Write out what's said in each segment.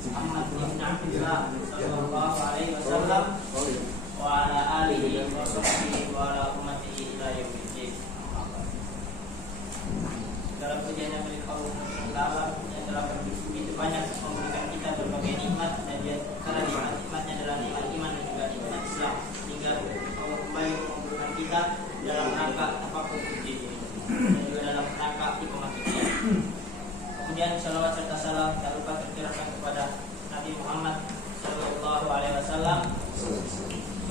Muhammad bin Abdullah sallallahu alaihi wasallam wa ala alihi wa sahbihi wa ala ummatihi ila yaumil dalam pujian yang milik Allah yang telah begitu banyak memberikan kita berbagai nikmat, dan dia karena nikmat-nikmatnya adalah nikmat iman dan juga nikmat Islam, hingga Allah kembali mengumpulkan kita dalam rangka apapun itu dan juga dalam rangka dipematikan. Kemudian salawat serta salam tak lupa tercurahkan kepada Nabi Muhammad sallallahu alaihi wasallam,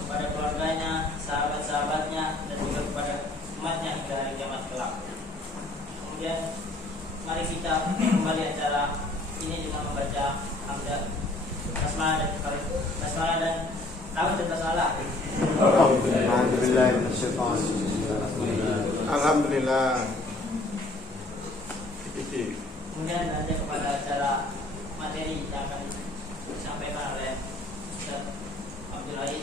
kepada keluarganya, sahabat-sahabatnya, dan juga kepada umatnya hingga hari kiamat kelak. Kemudian mari kita kembali acara ini dengan membaca hamdah, basmalah dan tawaf dan basmalah. Alhamdulillah. Kemudian lanjut kepada acara materi yang akan disampaikan oleh Ustaz Abdul Aziz.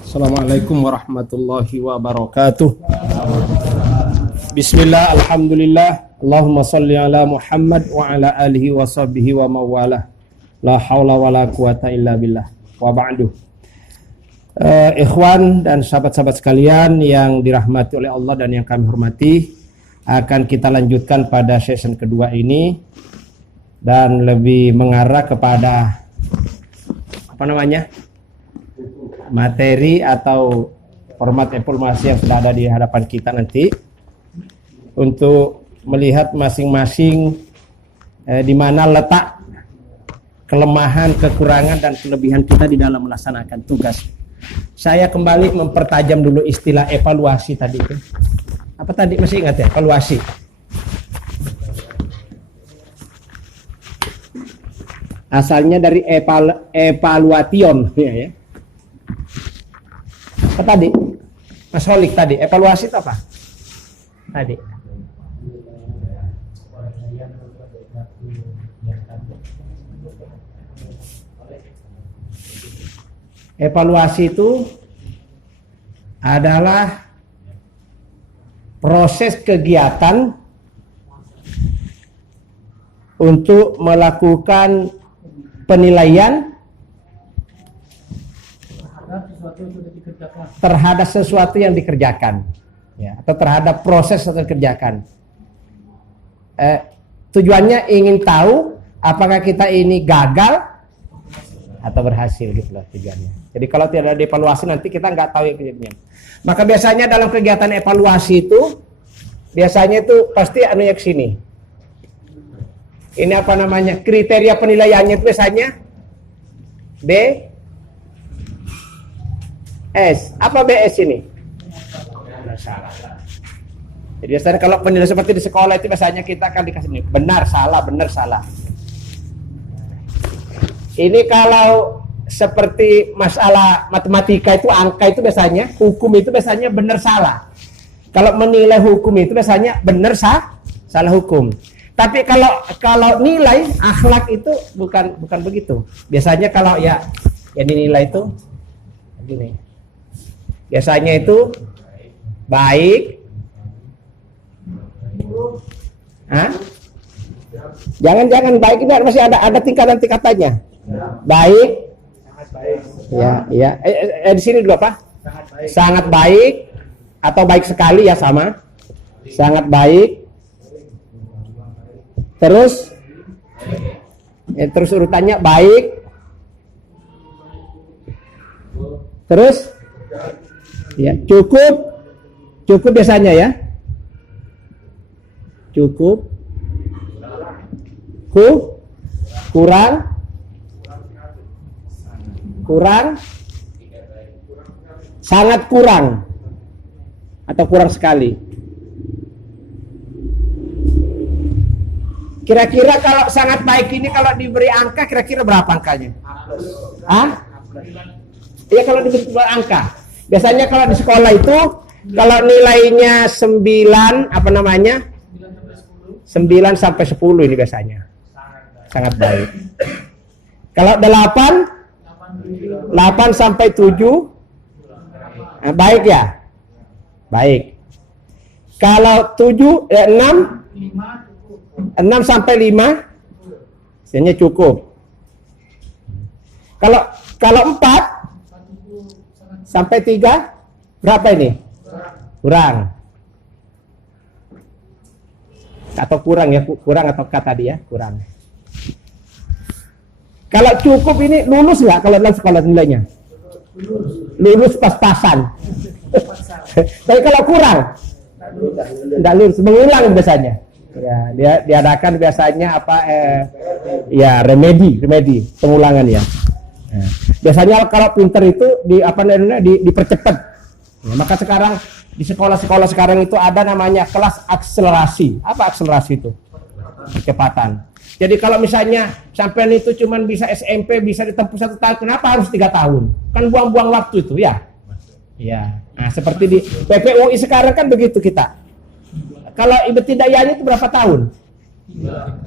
Assalamualaikum warahmatullahi wabarakatuh. Bismillah, alhamdulillah, Allahumma salli ala Muhammad wa ala alihi wa sahbihi wa mawalah. La hawla wa la quwata illa billah. Wa ba'du. Ikhwan dan sahabat-sahabat sekalian yang dirahmati oleh Allah dan yang kami hormati, akan kita lanjutkan pada session kedua ini dan lebih mengarah kepada materi atau format evaluasi yang sudah ada di hadapan kita nanti, untuk melihat masing-masing di mana letak kelemahan, kekurangan, dan kelebihan kita di dalam melaksanakan tugas. Saya kembali mempertajam dulu istilah evaluasi tadi itu. Apa tadi, masih ingat ya? Evaluasi. Asalnya dari evaluation ya. Apa tadi? Mas Holik tadi, evaluasi itu apa? Tadi. Evaluasi itu adalah proses kegiatan untuk melakukan penilaian terhadap sesuatu yang dikerjakan, ya, atau terhadap proses yang dikerjakan. Tujuannya ingin tahu apakah kita ini gagal atau berhasil, gitu loh tujuannya. Jadi kalau tidak ada evaluasi nanti kita nggak tahu yang. Maka biasanya dalam kegiatan evaluasi itu biasanya itu pasti ke sini. Ini apa namanya? Kriteria penilaiannya itu biasanya BS. Apa BS ini? Benar salah. Jadi biasanya kalau penilaian seperti di sekolah itu biasanya kita akan dikasih ini benar salah, benar salah. Ini kalau seperti masalah matematika itu, angka itu biasanya, hukum itu biasanya benar salah. Kalau menilai hukum itu biasanya benar salah hukum. Tapi kalau nilai akhlak itu bukan begitu. Biasanya kalau yang dinilai itu begini. Biasanya itu baik. Jangan baik ini masih ada tingkatan-tingkatannya. Baik. Ya. Di sini dulu apa? Sangat baik atau baik sekali, ya sama. Sangat baik. Terus urutannya baik. Terus ya, cukup biasanya ya. Cukup. Kurang, sangat kurang, atau kurang sekali. Kira-kira kalau sangat baik ini kalau diberi angka kira-kira berapa angkanya? Iya, kalau diberi angka. Biasanya kalau di sekolah itu kalau nilainya 9 9 sampai 10 ini biasanya. Sangat baik. Kalau 8 sampai 7 baik ya? Baik. Kalau 6 6 sampai 5 istilahnya cukup. Kalau 4 sampai 3 berapa ini? Kurang. Atau kurang ya, kurang atau kata dia kurang. Kalau cukup ini lulus nggak kalau dalam sekolah nilainya? Lulus pas-pasan. Tapi kalau kurang, nggak lulus, mengulang biasanya. Ya, dia diadakan biasanya apa? Ya remedi, pengulangan ya. Nah, biasanya kalau pinter itu dipercepat. Ya, maka sekarang di sekolah-sekolah sekarang itu ada namanya kelas akselerasi. Apa akselerasi itu? Kecepatan. Jadi kalau misalnya sampean itu cuman bisa SMP bisa ditempuh 1 tahun, kenapa harus 3 tahun? Kan buang-buang waktu itu ya. Ya. Nah, seperti di PPUI sekarang kan begitu kita. Kalau ibtidaiyahnya itu berapa tahun?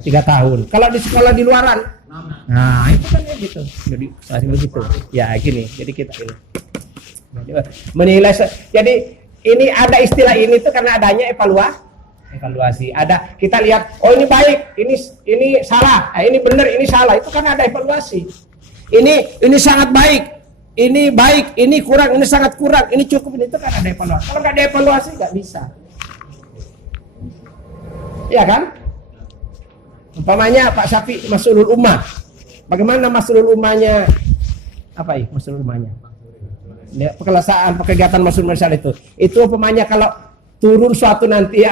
3 tahun. Kalau di sekolah di luaran, nah itu kan gitu. Jadi begitu. Ya gini. Jadi kita ini menilai. Jadi ini ada istilah ini tuh karena adanya evaluasi. Ada kita lihat, oh ini baik, ini salah, ini benar, ini salah. Itu kan ada evaluasi. Ini sangat baik, ini baik, ini kurang, ini sangat kurang, ini cukup, ini itu kan ada evaluasi. Kalau nggak ada evaluasi nggak bisa. Ya kan? Umpamanya Pak Syafi Mas'ulul Ummah. Bagaimana Mas'ulul Ummahnya? Apa ya Mas'ulul Ummahnya? Ya, kegiatan Mas'ulul Masyal itu. Itu umpamanya kalau turun suatu nanti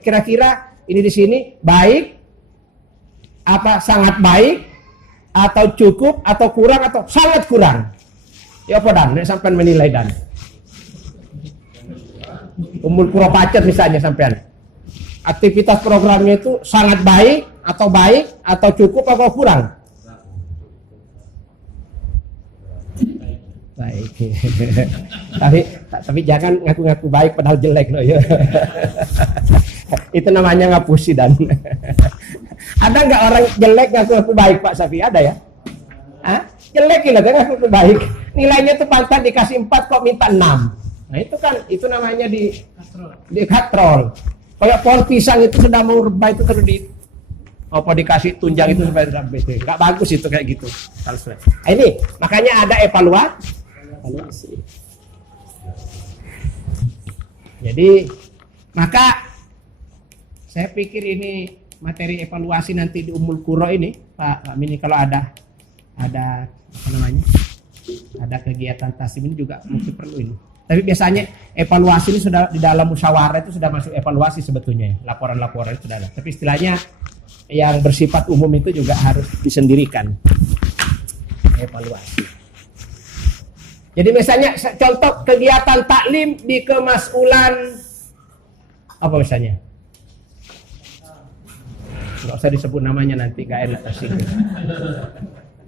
kira-kira ini di sini baik, apa sangat baik, atau cukup, atau kurang, atau sangat kurang. Ya apa dan? Sampai menilai dan. Umul Pura Pacet misalnya sampean. Aktivitas programnya itu sangat baik, atau cukup, atau kurang. Baik. tapi jangan ngaku-ngaku baik padahal jelek loh ya. Itu namanya ngapusi dan. Ada nggak orang jelek ngaku-ngaku baik Pak Safi? Ada ya? Hah? Jelek gila ngaku-ngaku baik. Nilainya tuh pantas dikasih 4 kok minta 6. Nah itu kan itu namanya di katrol. Kayak pohon pisang itu sudah mau rebah itu terus dikasih tunjang itu supaya nggak bagus itu kayak gitu. Nah, ini makanya ada evaluasi. Jadi maka saya pikir ini materi evaluasi nanti di Ummul Qura ini Pak Mini kalau ada apa namanya ada kegiatan taslim ini juga mungkin perlu ini. Tapi biasanya evaluasi ini sudah di dalam musyawarah itu sudah masuk evaluasi sebetulnya ya. Laporan-laporan itu sudah ada. Tapi istilahnya yang bersifat umum itu juga harus disendirikan evaluasi. Jadi misalnya contoh kegiatan taklim di kemas'ulan apa misalnya? Nggak usah disebut namanya nanti nggak enak asing.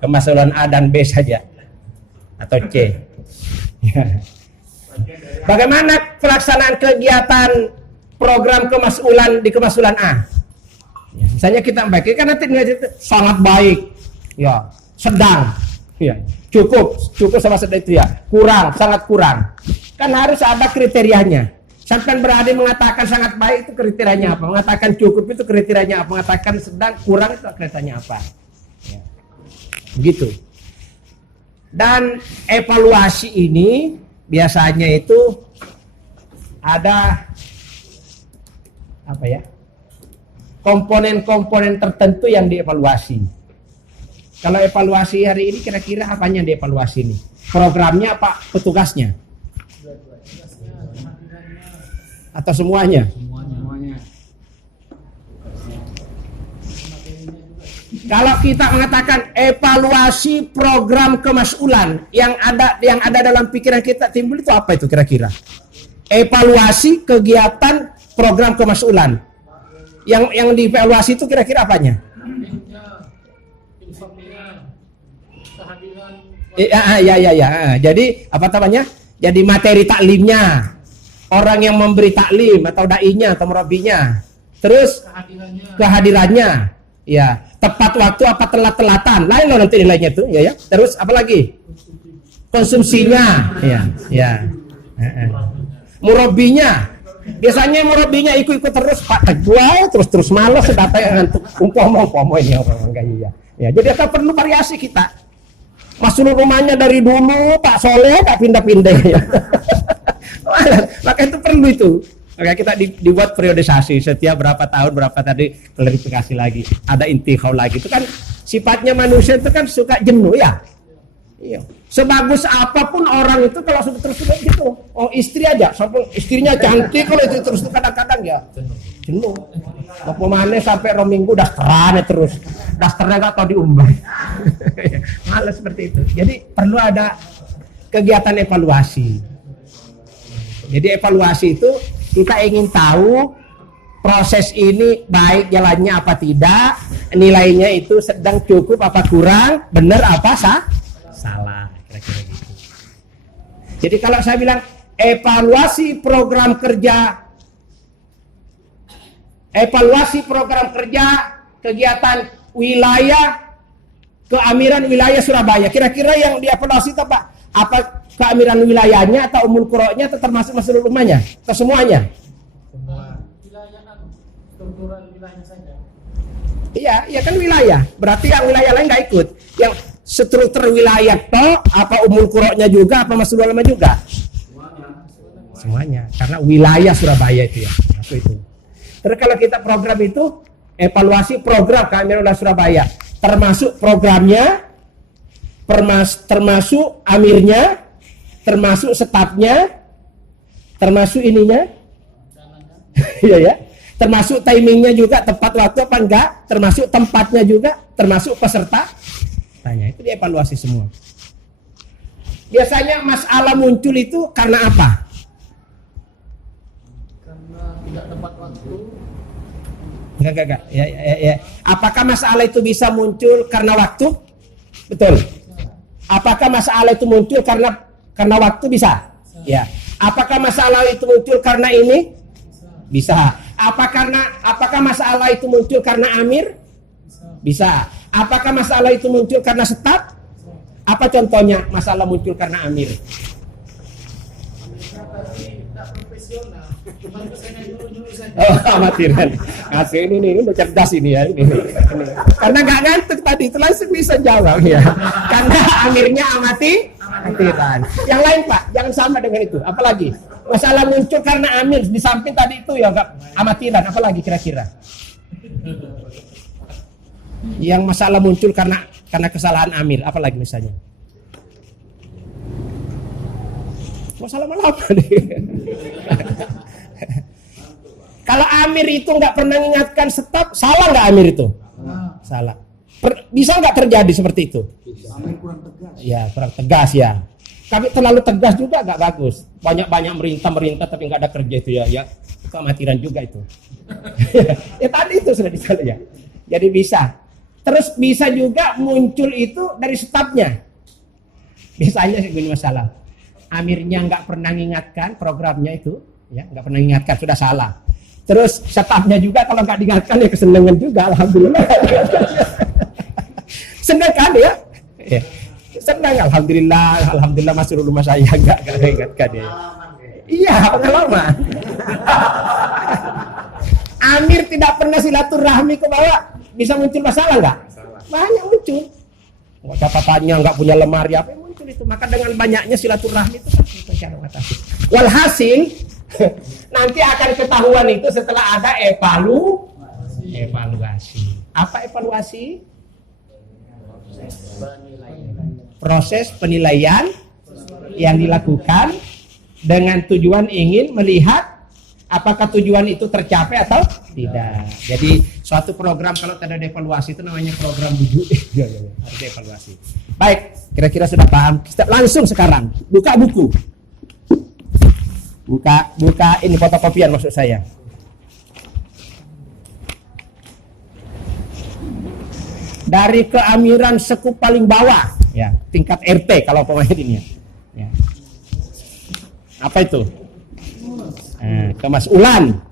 Kemas'ulan A dan B saja atau C. Bagaimana pelaksanaan kegiatan program kemas'ulan di kemas'ulan A? Ya, misalnya kita baik, kan nanti nilai itu sangat baik, ya, sedang, ya, cukup sama sedang itu ya, kurang, sangat kurang. Kan harus ada kriterianya. Sampai berani mengatakan sangat baik itu kriterianya apa? Mengatakan cukup itu kriterianya apa? Mengatakan sedang, kurang itu kriterianya apa? Ya. Begitu. Dan evaluasi ini biasanya itu ada apa ya? Komponen-komponen tertentu yang dievaluasi. Kalau evaluasi hari ini kira-kira apanya yang dievaluasi nih? Programnya apa petugasnya? Atau semuanya? Semuanya. Kalau kita mengatakan evaluasi program kemas'ulan yang ada dalam pikiran kita timbul itu apa itu kira-kira? Evaluasi kegiatan program kemas'ulan. Yang dievaluasi itu kira-kira apanya? Ya. Jadi apa namanya? Jadi materi taklimnya, orang yang memberi taklim atau dai-nya atau murabinya. Terus kehadirannya, ya tepat waktu apa telat-telatan, lain loh nanti nilainya tuh, ya. Terus apa lagi? Konsumsinya, ya. Murabinya, Biasanya murabinya ikut-ikut terus, Pak Teguh terus malas sedata ngantuk. Umpomo ini orang enggak iya. Ya, jadi kita perlu variasi kita. Masuk rumahnya dari dulu Pak Soleh tak pindah-pindah ya. Maka itu perlu itu. Maka kita dibuat periodisasi setiap berapa tahun berapa tadi klarifikasi lagi, ada intihau lagi. Itu kan sifatnya manusia itu kan suka jenuh ya. Iya. Sebagus apapun orang itu kalau sudah terus gitu. Oh istri aja, sampai istrinya cantik kalau itu terus kadang-kadang ya jenuh. Mau mana sampai rominggu dasterannya terus, dasternya nggak tahu diumbar. Malas seperti itu. Jadi perlu ada kegiatan evaluasi. Jadi evaluasi itu kita ingin tahu proses ini baik jalannya apa tidak, nilainya itu sedang cukup apa kurang, benar apa salah, kira-kira gitu. Jadi kalau saya bilang evaluasi program kerja kegiatan wilayah keamiran wilayah Surabaya, kira-kira yang dievaluasi itu apa keamiran wilayahnya atau umul qura'nya atau termasuk seluruh rumahnya atau semuanya? Semua. Wilayah struktural wilayahnya saja. Iya kan wilayah. Berarti yang wilayah lain nggak ikut. Yang struktur wilayah toh apa umul qura'nya juga apa masuk ulama juga? Semuanya. Karena wilayah Surabaya itu ya. Masuk itu. Terus kalau kita program itu evaluasi program keamiran wilayah Surabaya, termasuk programnya, termasuk amirnya, termasuk stafnya, termasuk ininya, iya ya, termasuk timingnya juga tepat waktu apa enggak, termasuk tempatnya juga, termasuk peserta. Tanya itu dievaluasi semua. Biasanya masalah muncul itu karena apa? Karena tidak tepat waktu. Enggak. Ya. Apakah masalah itu bisa muncul karena waktu? Betul. Apakah masalah itu muncul karena waktu bisa? Ya. Apakah masalah itu muncul karena ini? Bisa. Apakah masalah itu muncul karena amir? Bisa. Apakah masalah itu muncul karena staf? Apa contohnya masalah muncul karena amir? Oh, amatiran. Ngasih ini udah cerdas ini ya. Ini. Karena nggak ngantuk tadi itu langsung bisa jawab ya. Karena amirnya amatiran. Yang lain Pak, jangan sama dengan itu. Apalagi masalah muncul karena amir di samping tadi itu ya nggak amatiran. Apalagi kira-kira? Yang masalah muncul karena kesalahan amir. Apalagi misalnya? Masalah apa nih? Kalau amir itu nggak pernah mengingatkan staf, salah nggak amir itu? Salah. Bisa nggak terjadi seperti itu? Amir kurang tegas. Ya kurang tegas ya. Tapi terlalu tegas juga nggak bagus. Banyak merintah tapi nggak ada kerja itu ya. Ya itu amatiran juga itu. Ya tadi itu sudah disana ya. Jadi bisa. Terus bisa juga muncul itu dari stafnya. Biasanya segini masalah. Amirnya nggak pernah mengingatkan programnya itu, ya nggak pernah mengingatkan sudah salah. Terus stafnya juga kalau nggak diingatkan ya kesenangan juga, alhamdulillah. Senang kan ya? Ya. Senang alhamdulillah masuk rumah saya nggak diingatkan ya. Iya pengalaman. Amir tidak pernah silaturahmi ke bawah, bisa muncul masalah nggak? Banyak muncul. Nggak catatannya, nggak punya lemari apa yang muncul itu. Maka dengan banyaknya silaturahmi itu kan cara mengatasi. Walhasil nanti akan ketahuan itu setelah ada evaluasi. Apa evaluasi? Proses penilaian yang dilakukan dengan tujuan ingin melihat apakah tujuan itu tercapai atau tidak. Jadi suatu program kalau tidak ada evaluasi itu namanya program bujuk. Harus evaluasi. Baik, kira-kira sudah paham. Langsung sekarang buka buku. Buka ini fotokopian maksud saya. Dari keamiran sekup paling bawah, ya, tingkat RT kalau pemain ini ya. Apa itu? Kemas'ulan.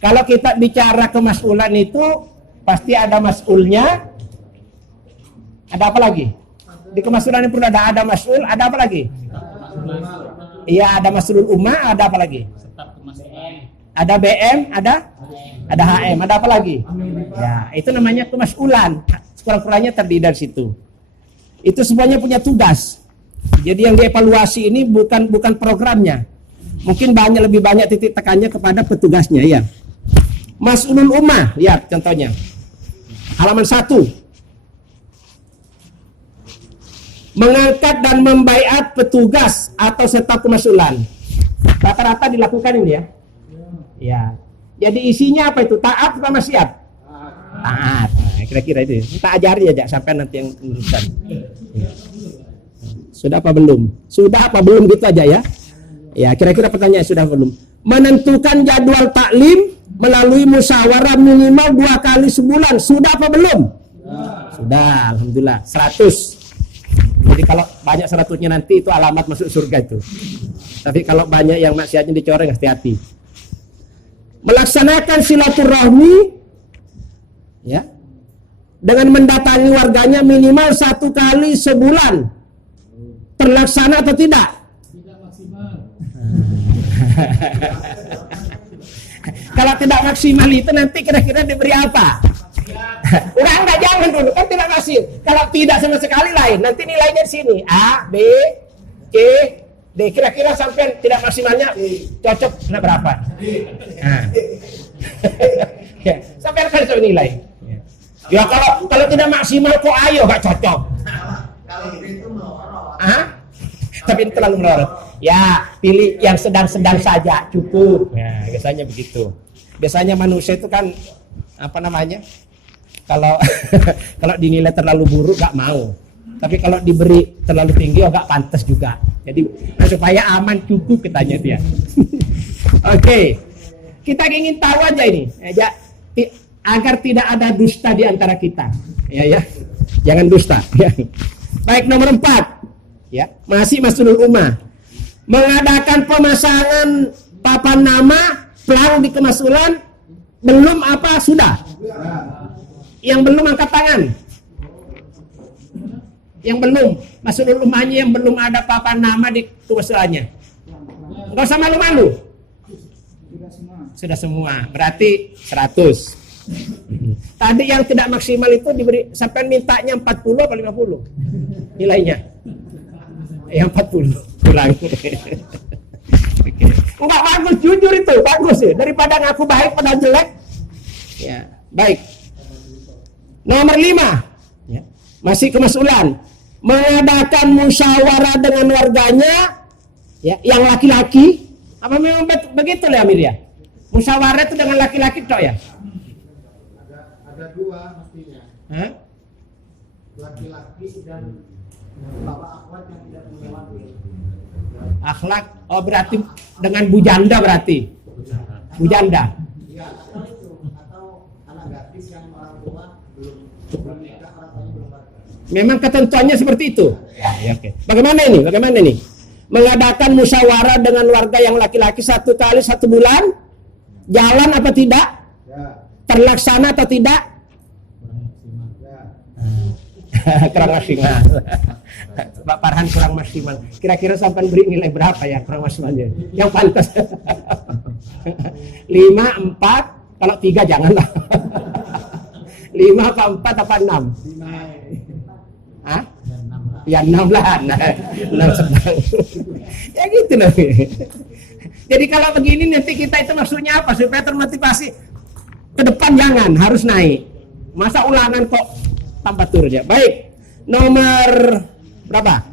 Kalau kita bicara kemas'ulan itu pasti ada mas'ulnya. Ada apa lagi? Di kemas'ulan itu ada mas'ul, ada apa lagi? Iya, ada Masrul Ummah, ada apa lagi? Tetap kemasukan. Ada BM, ada HM, ada apa lagi? Ya, itu namanya kemas'ulan. Sekurang-kurangnya terdiri dari situ. Itu semuanya punya tugas. Jadi yang dievaluasi ini bukan programnya. Mungkin lebih banyak titik tekannya kepada petugasnya, ya. Mas'ulul Ummah, lihat contohnya. Halaman 1. Mengangkat dan membaiat petugas atau serta kemas'ulan. Rata-rata dilakukan ini ya. Ya. Jadi isinya apa itu? Taat atau maksiat? Taat. Nah, kira-kira itu. Kita ajari aja sampai nanti yang meneruskan. Ya. Sudah apa belum? Sudah apa belum gitu aja ya. Ya, kira-kira pertanyaan sudah belum? Menentukan jadwal taklim melalui musyawarah minimal 2 kali sebulan. Sudah apa belum? Sudah, alhamdulillah. 100. Jadi kalau banyak 100-nya nanti itu alamat masuk surga itu. Tapi kalau banyak yang maksiatnya dicoreng, hati-hati. Melaksanakan silaturahmi ya, dengan mendatangi warganya minimal 1 kali sebulan. Terlaksana atau tidak? Tidak maksimal. Kalau tidak maksimal itu nanti kira-kira diberi apa? Enggak, jangan dulu, kan tidak masih. Kalau tidak sama sekali lain, nanti nilainya di sini A, B, C, D. Kira-kira sampai tidak maksimalnya cocok kena berapa? Nah. Ya, sampai kan itu nilai. Ya kalau tidak maksimal kok ayo gak cocok. Kalau itu melorot. Tapi itu terlalu melorot. Ya, pilih yang sedang-sedang saja cukup. Ya, biasanya begitu. Biasanya manusia itu kan apa namanya? Kalau dinilai terlalu buruk gak mau. Tapi kalau diberi terlalu tinggi gak pantas juga. Jadi supaya aman cukup kitanya dia. Oke. Kita ingin tahu aja ini. Ya, agar tidak ada dusta di antara kita. Ya. Jangan dusta. Ya. Baik, nomor 4. Ya, masih Mas'ulul Ummah. Mengadakan pemasangan papan nama plang di kemas'ulan belum apa sudah? Yang belum angkat tangan. Yang belum, Mas'ulul Ummahnya yang belum ada papan nama di kemas'ulannya. Enggak usah malu-malu. Sudah semua. Berarti 100. Tadi yang tidak maksimal itu diberi sampai mintanya 40 atau 50 nilainya. Yang 40 kurang. Enggak bagus, jujur itu bagus ya. Daripada ngaku baik pada jelek. Ya, baik. Nomor 5 ya. Masih kemas'ulan. Mengadakan musyawarah dengan warganya ya, yang laki-laki. Apa memang begitu ya Amir ya? Musyawarah itu dengan laki-laki toh ya? Ada 2 mestinya. Laki-laki dan bapak akhwat yang tidak punya wakil. Akhlak, oh berarti dengan bujanda berarti. Bujanda. Iya, atau anak gadis yang orang tua belum nikah, orang tuanya belum balik. Memang ketentuannya seperti itu. Ya, oke. Bagaimana ini? Mengadakan musyawarah dengan warga yang laki-laki 1 kali 1 bulan. Jalan apa tidak? Ya. Terlaksana atau tidak? Ya. Kurang maksimal. Pak Farhan kurang maksimal. Kira-kira sampai beri nilai berapa ya kurang maksimalnya? Yang pantas. 5, 4. Kalau 3 janganlah. 5 apa 4 apa 6? 5. Hah? Ya 6 lah. 6 sedang. Ya gitu nanti. Jadi kalau begini nanti kita itu maksudnya apa? Supaya termotivasi ke depan jangan, harus naik. Masa ulangan kok tambah turun ya. Baik. Nomor berapa?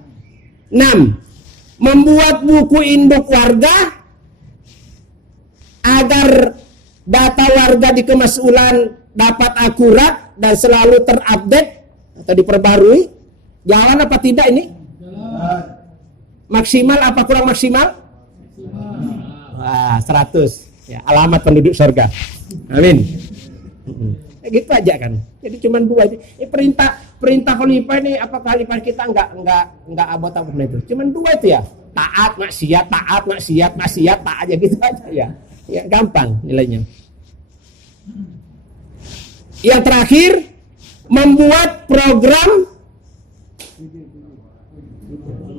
6. Membuat buku induk warga agar data warga di kemas'ulan dapat akurat dan selalu terupdate atau diperbarui. Jalan apa tidak ini? Maksimal apa kurang maksimal? Wah, 100. Ya, alamat penduduk surga. Amin. Ya, gitu aja kan. Jadi cuma 2 aja. Perintah khalifah ini apa khalifah kita enggak abot-abot itu. Cuma 2 itu ya. Taat, maksiat, taat aja gitu aja ya. Ya gampang nilainya. Yang terakhir, membuat program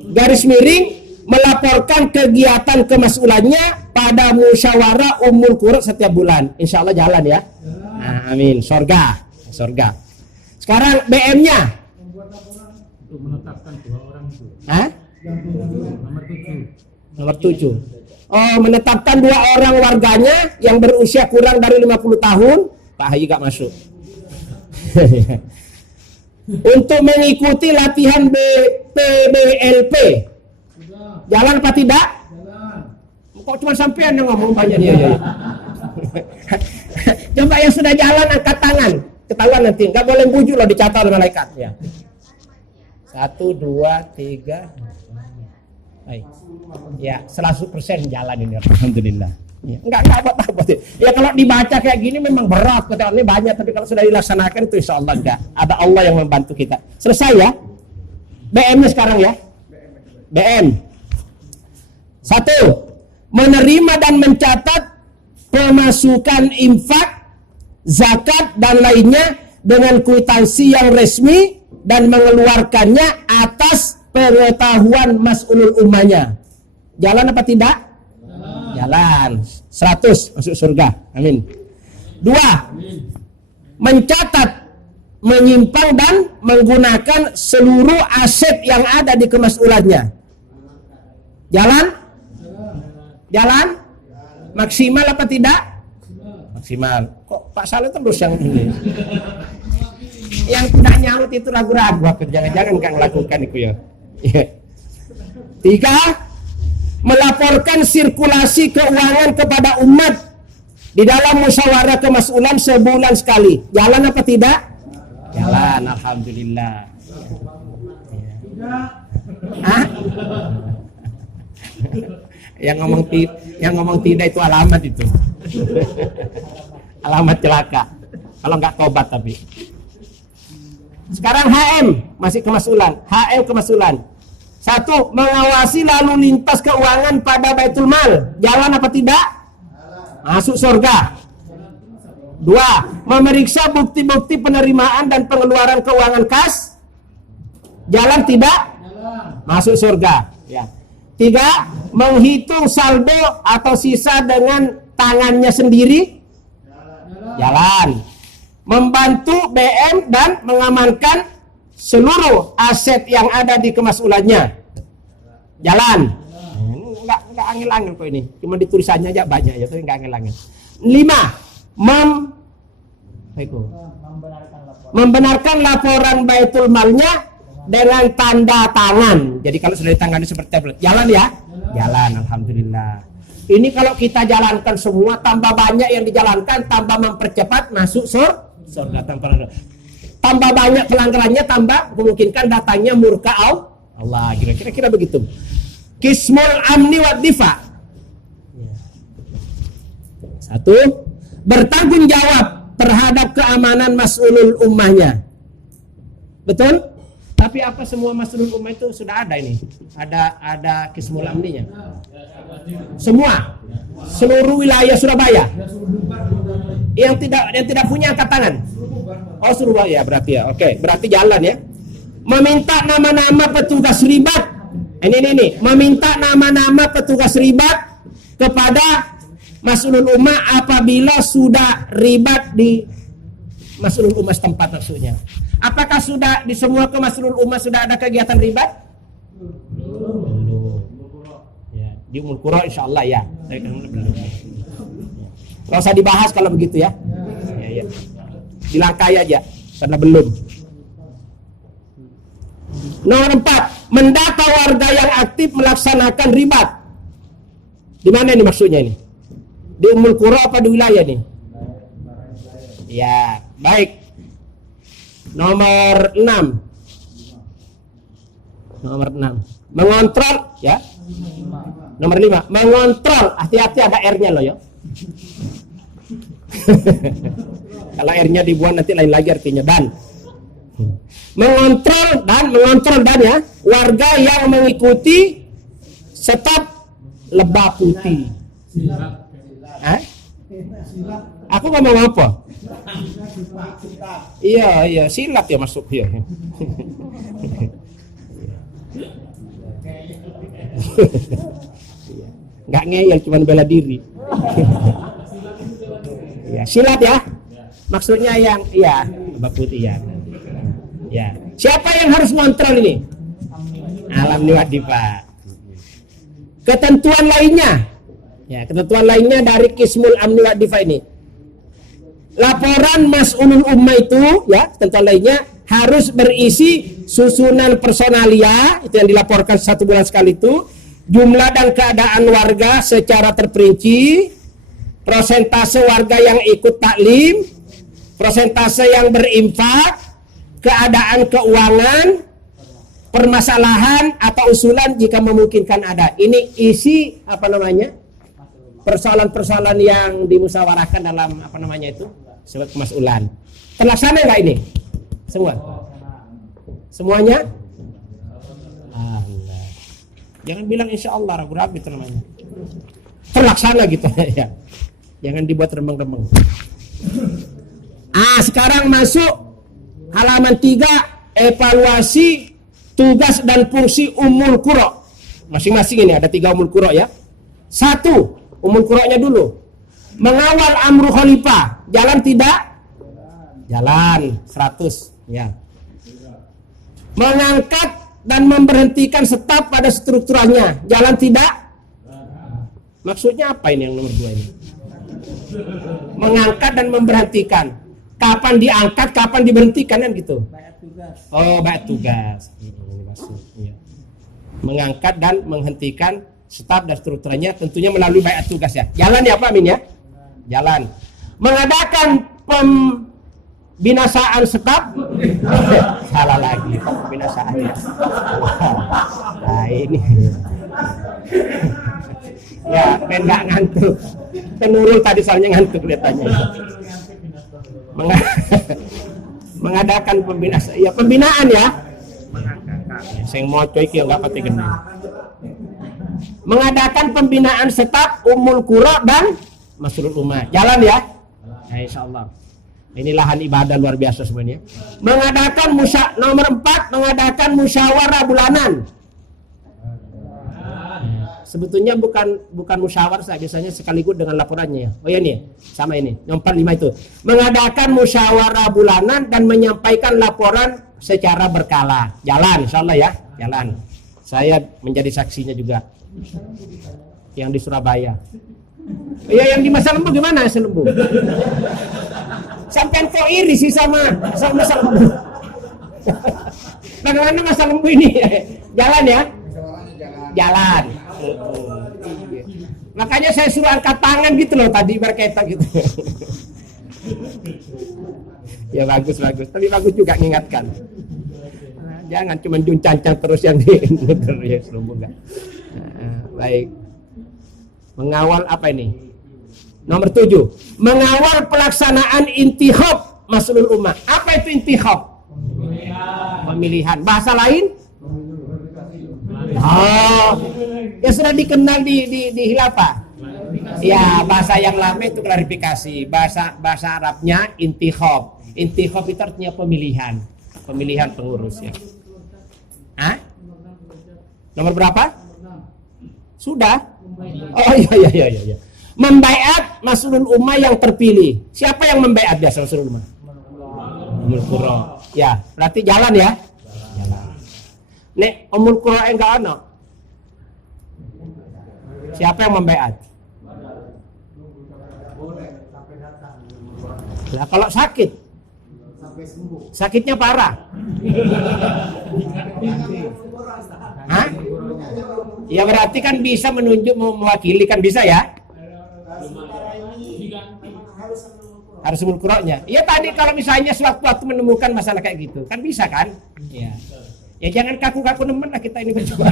garis miring melaporkan kegiatan kemas'ulannya pada musyawarah Ummul Qura setiap bulan. Insya Allah jalan ya. Nah, amin. Sorga. Sekarang BM-nya. Untuk menetapkan 2 orang itu. Hah? Nomor 7. Oh, menetapkan 2 orang warganya yang berusia kurang dari 50 tahun. Pak Haji gak masuk. Untuk mengikuti latihan PBLP. Jalan apa tidak? Kok cuma sampean yang ngomong banyak dia ya. Coba yang sudah jalan angkat tangan. Ketahuan nanti. Gak boleh bujuk loh, dicatat oleh malaikat ya. 1, 2, 3. Baik. Ya, 100% jalan ini, alhamdulillah. Ya, enggak apa-apa. Ya kalau dibaca kayak gini memang berat, keterangannya banyak, tapi kalau sudah dilaksanakan itu insya Allah enggak. Ada Allah yang membantu kita. Selesai ya. BM-nya sekarang ya. BM. 1. Menerima dan mencatat pemasukan infak, zakat dan lainnya dengan kwitansi yang resmi dan mengeluarkannya atas pengetahuan mas'ulul ummahnya. Jalan apa tidak? Jalan. 100 masuk surga. Amin. 2. Mencatat, menyimpang dan menggunakan seluruh aset yang ada di kemas'ulannya. Jalan? Jalan? Maksimal apa tidak? Maksimal. Kok Pak Saleh terus yang ini? Yang tidak nyaut itu ragu-ragu. Jangan-jangan kan melakukan itu ya. 3. Melaporkan sirkulasi keuangan kepada umat di dalam musyawarah kemas'ulan sebulan sekali. Jalan apa tidak? Jalan, alhamdulillah. Hah? Yang ngomong tidak itu alamat itu. Alamat celaka. Kalau nggak tobat tapi. Sekarang HM masih kemas'ulan. HM kemas'ulan. 1. Mengawasi lalu lintas keuangan pada Baitul Mal. Jalan apa tidak? Masuk surga. 2. Memeriksa bukti-bukti penerimaan dan pengeluaran keuangan kas. Jalan tidak? Masuk surga. Ya. 3. Menghitung saldo atau sisa dengan tangannya sendiri. Jalan. Membantu BM dan mengamankan seluruh aset yang ada di kemas'ulannya. Jalan. Enggak angel-angel kok ini. Cuma ditulisannya aja banyak ya, tapi enggak angel-angel. 5. Membenarkan laporan Baitul Malnya dengan tanda tangan. Jadi kalau sudah ditangani seperti tablet, jalan ya? Jalan, alhamdulillah. Ini kalau kita jalankan semua, tambah banyak yang dijalankan, tambah mempercepat masuk surga. Tambah banyak pelanggarannya, tambah memungkinkan datangnya murka Allah. Kira-kira begitu. Qismul amni wa difa. 1. Bertanggung jawab terhadap keamanan mas'ulul ummahnya. Betul? Tapi apa semua mas'ulul ummah itu sudah ada ini? Ada qismul amninya? Semua? Seluruh wilayah Surabaya? Yang tidak punya angkat tangan? Oh Surabaya berarti ya. Oke, berarti jalan ya. Meminta nama-nama petugas ribat. Ini. Meminta nama-nama petugas ribat kepada mas'ulul ummah apabila sudah ribat di mas'ulul ummah setempat maksudnya. Apakah sudah di semua ke mas'ulul ummah sudah ada kegiatan ribat? Belum. Ya, di Ummul Qura insyaallah ya. Belum. Enggak usah dibahas kalau begitu ya. Ya. Dilangkai aja karena belum. Nomor 4, mendata warga yang aktif melaksanakan ribat. Di mana ini maksudnya ini? Di Ummul Qura apa di wilayah nih? Ya, baik. Nomor 6. Mengontrol ya. Nomor 5, mengontrol. Hati-hati ada R-nya loh ya. Kalau R-nya dibuang nanti lain lagi artinya dan. Mengontrol dan ya warga yang mengikuti stop lebah putih. Aku ngomong apa? Iya silat ya masuk ya. Nggak ngeyel, cuma bela diri. Ya, silat ya. Maksudnya yang iya, Mbak Putih ya. Ya. Siapa yang harus ngontrol ini? Alam niwadi Pak. Ketentuan lainnya. Ya, ketentuan lainnya dari Kismul Amni wa Difa ini. Laporan Mas'ulul Ummah itu ya, ketentuan lainnya harus berisi susunan personalia itu yang dilaporkan 1 bulan sekali itu, jumlah dan keadaan warga secara terperinci, persentase warga yang ikut taklim, persentase yang berinfak, keadaan keuangan, permasalahan atau usulan jika memungkinkan ada. Ini isi apa namanya? Persoalan-persoalan yang dimusyawarahkan dalam apa namanya itu? Sebut kemas'ulan. Terlaksana enggak ini? Semua? Semuanya? Allah. Jangan bilang insya Allah ragu-ragu itu namanya. Terlaksana gitu ya. Jangan dibuat remeng-remeng. Sekarang masuk halaman 3, evaluasi tugas dan fungsi Ummul Qura. Masing-masing ini ada 3 Ummul Qura ya. 1, Ummul Qura'nya dulu. Mengawal amru khalifah, jalan tidak? Jalan 100 ya. Mengangkat dan memberhentikan staf pada strukturnya, jalan tidak? Maksudnya apa ini yang nomor 2 ini? Mengangkat dan memberhentikan. Kapan diangkat, kapan diberhentikan kan gitu. Oh, bait tugas. Ini maksudnya. Mengangkat dan menghentikan staf dan strukturnya tentunya melalui bait tugas ya. Jalan ya Pak Amin ya? Jalan. Mengadakan pembinasaan staf. Salah lagi pembinasaan ya. Nah ini. Ya, pengen nggak ngantuk. Penurul tadi soalnya ngantuk lihatannya. Mengadakan pembinaan, ya pembinaan ya. Saya mau coy ki nggak pati kena. Mengadakan pembinaan staf Ummul Qura dan Mas'ulul Ummah. Jalan ya. Nah, insyaallah. Ini lahan ibadah luar biasa sebenarnya. Mengadakan nomor 4, mengadakan musyawarah bulanan. Sebetulnya bukan musyawarah, biasanya sekaligus dengan laporannya ya. Oh ya nih, sama ini. Nomor 5 itu. Mengadakan musyawarah bulanan dan menyampaikan laporan secara berkala. Jalan, insyaallah ya. Jalan. Saya menjadi saksinya juga. Yang di Surabaya. Ya yang di Masa Lembu gimana Masa Lembu? Sampai kok iri sih sama Masa Lembu. Bagaimana Masa Lembu ini? Jalan ya? Jalan. Makanya saya suruh angkat tangan gitu loh tadi berkaitan gitu. Ya bagus. Tapi bagus juga mengingatkan. Jangan cuma juncancang terus yang di ya enggak. Baik. Mengawal apa ini? Nomor 7. Mengawal pelaksanaan intikhab Mas'ulul Ummah. Apa itu intikhab? Pemilihan. Bahasa lain? Oh, ya sudah dikenal di Khilafah. Ya, bahasa yang lama itu klarifikasi. Bahasa Arabnya intikhab. Intikhab itu artinya pemilihan pengurus ya. Nomor berapa? Sudah? Oh iya. Membaiat Mas'ulul Ummah yang terpilih. Siapa yang membaiat biasa Mas'ulul Ummah? Ummul Qura. Ya, berarti jalan ya. Jalan. Nek Ummul Qura enggak ada. Siapa yang membaiat? Lah kalau sakit, sakitnya parah. Hah? Ya berarti kan bisa menunjuk mewakili kan bisa ya? Harus Ummul Qura'nya. Iya tadi kalau misalnya sewaktu-waktu menemukan masalah kayak gitu kan bisa kan? Iya. Ya jangan kaku-kaku nemen lah kita ini berjuang.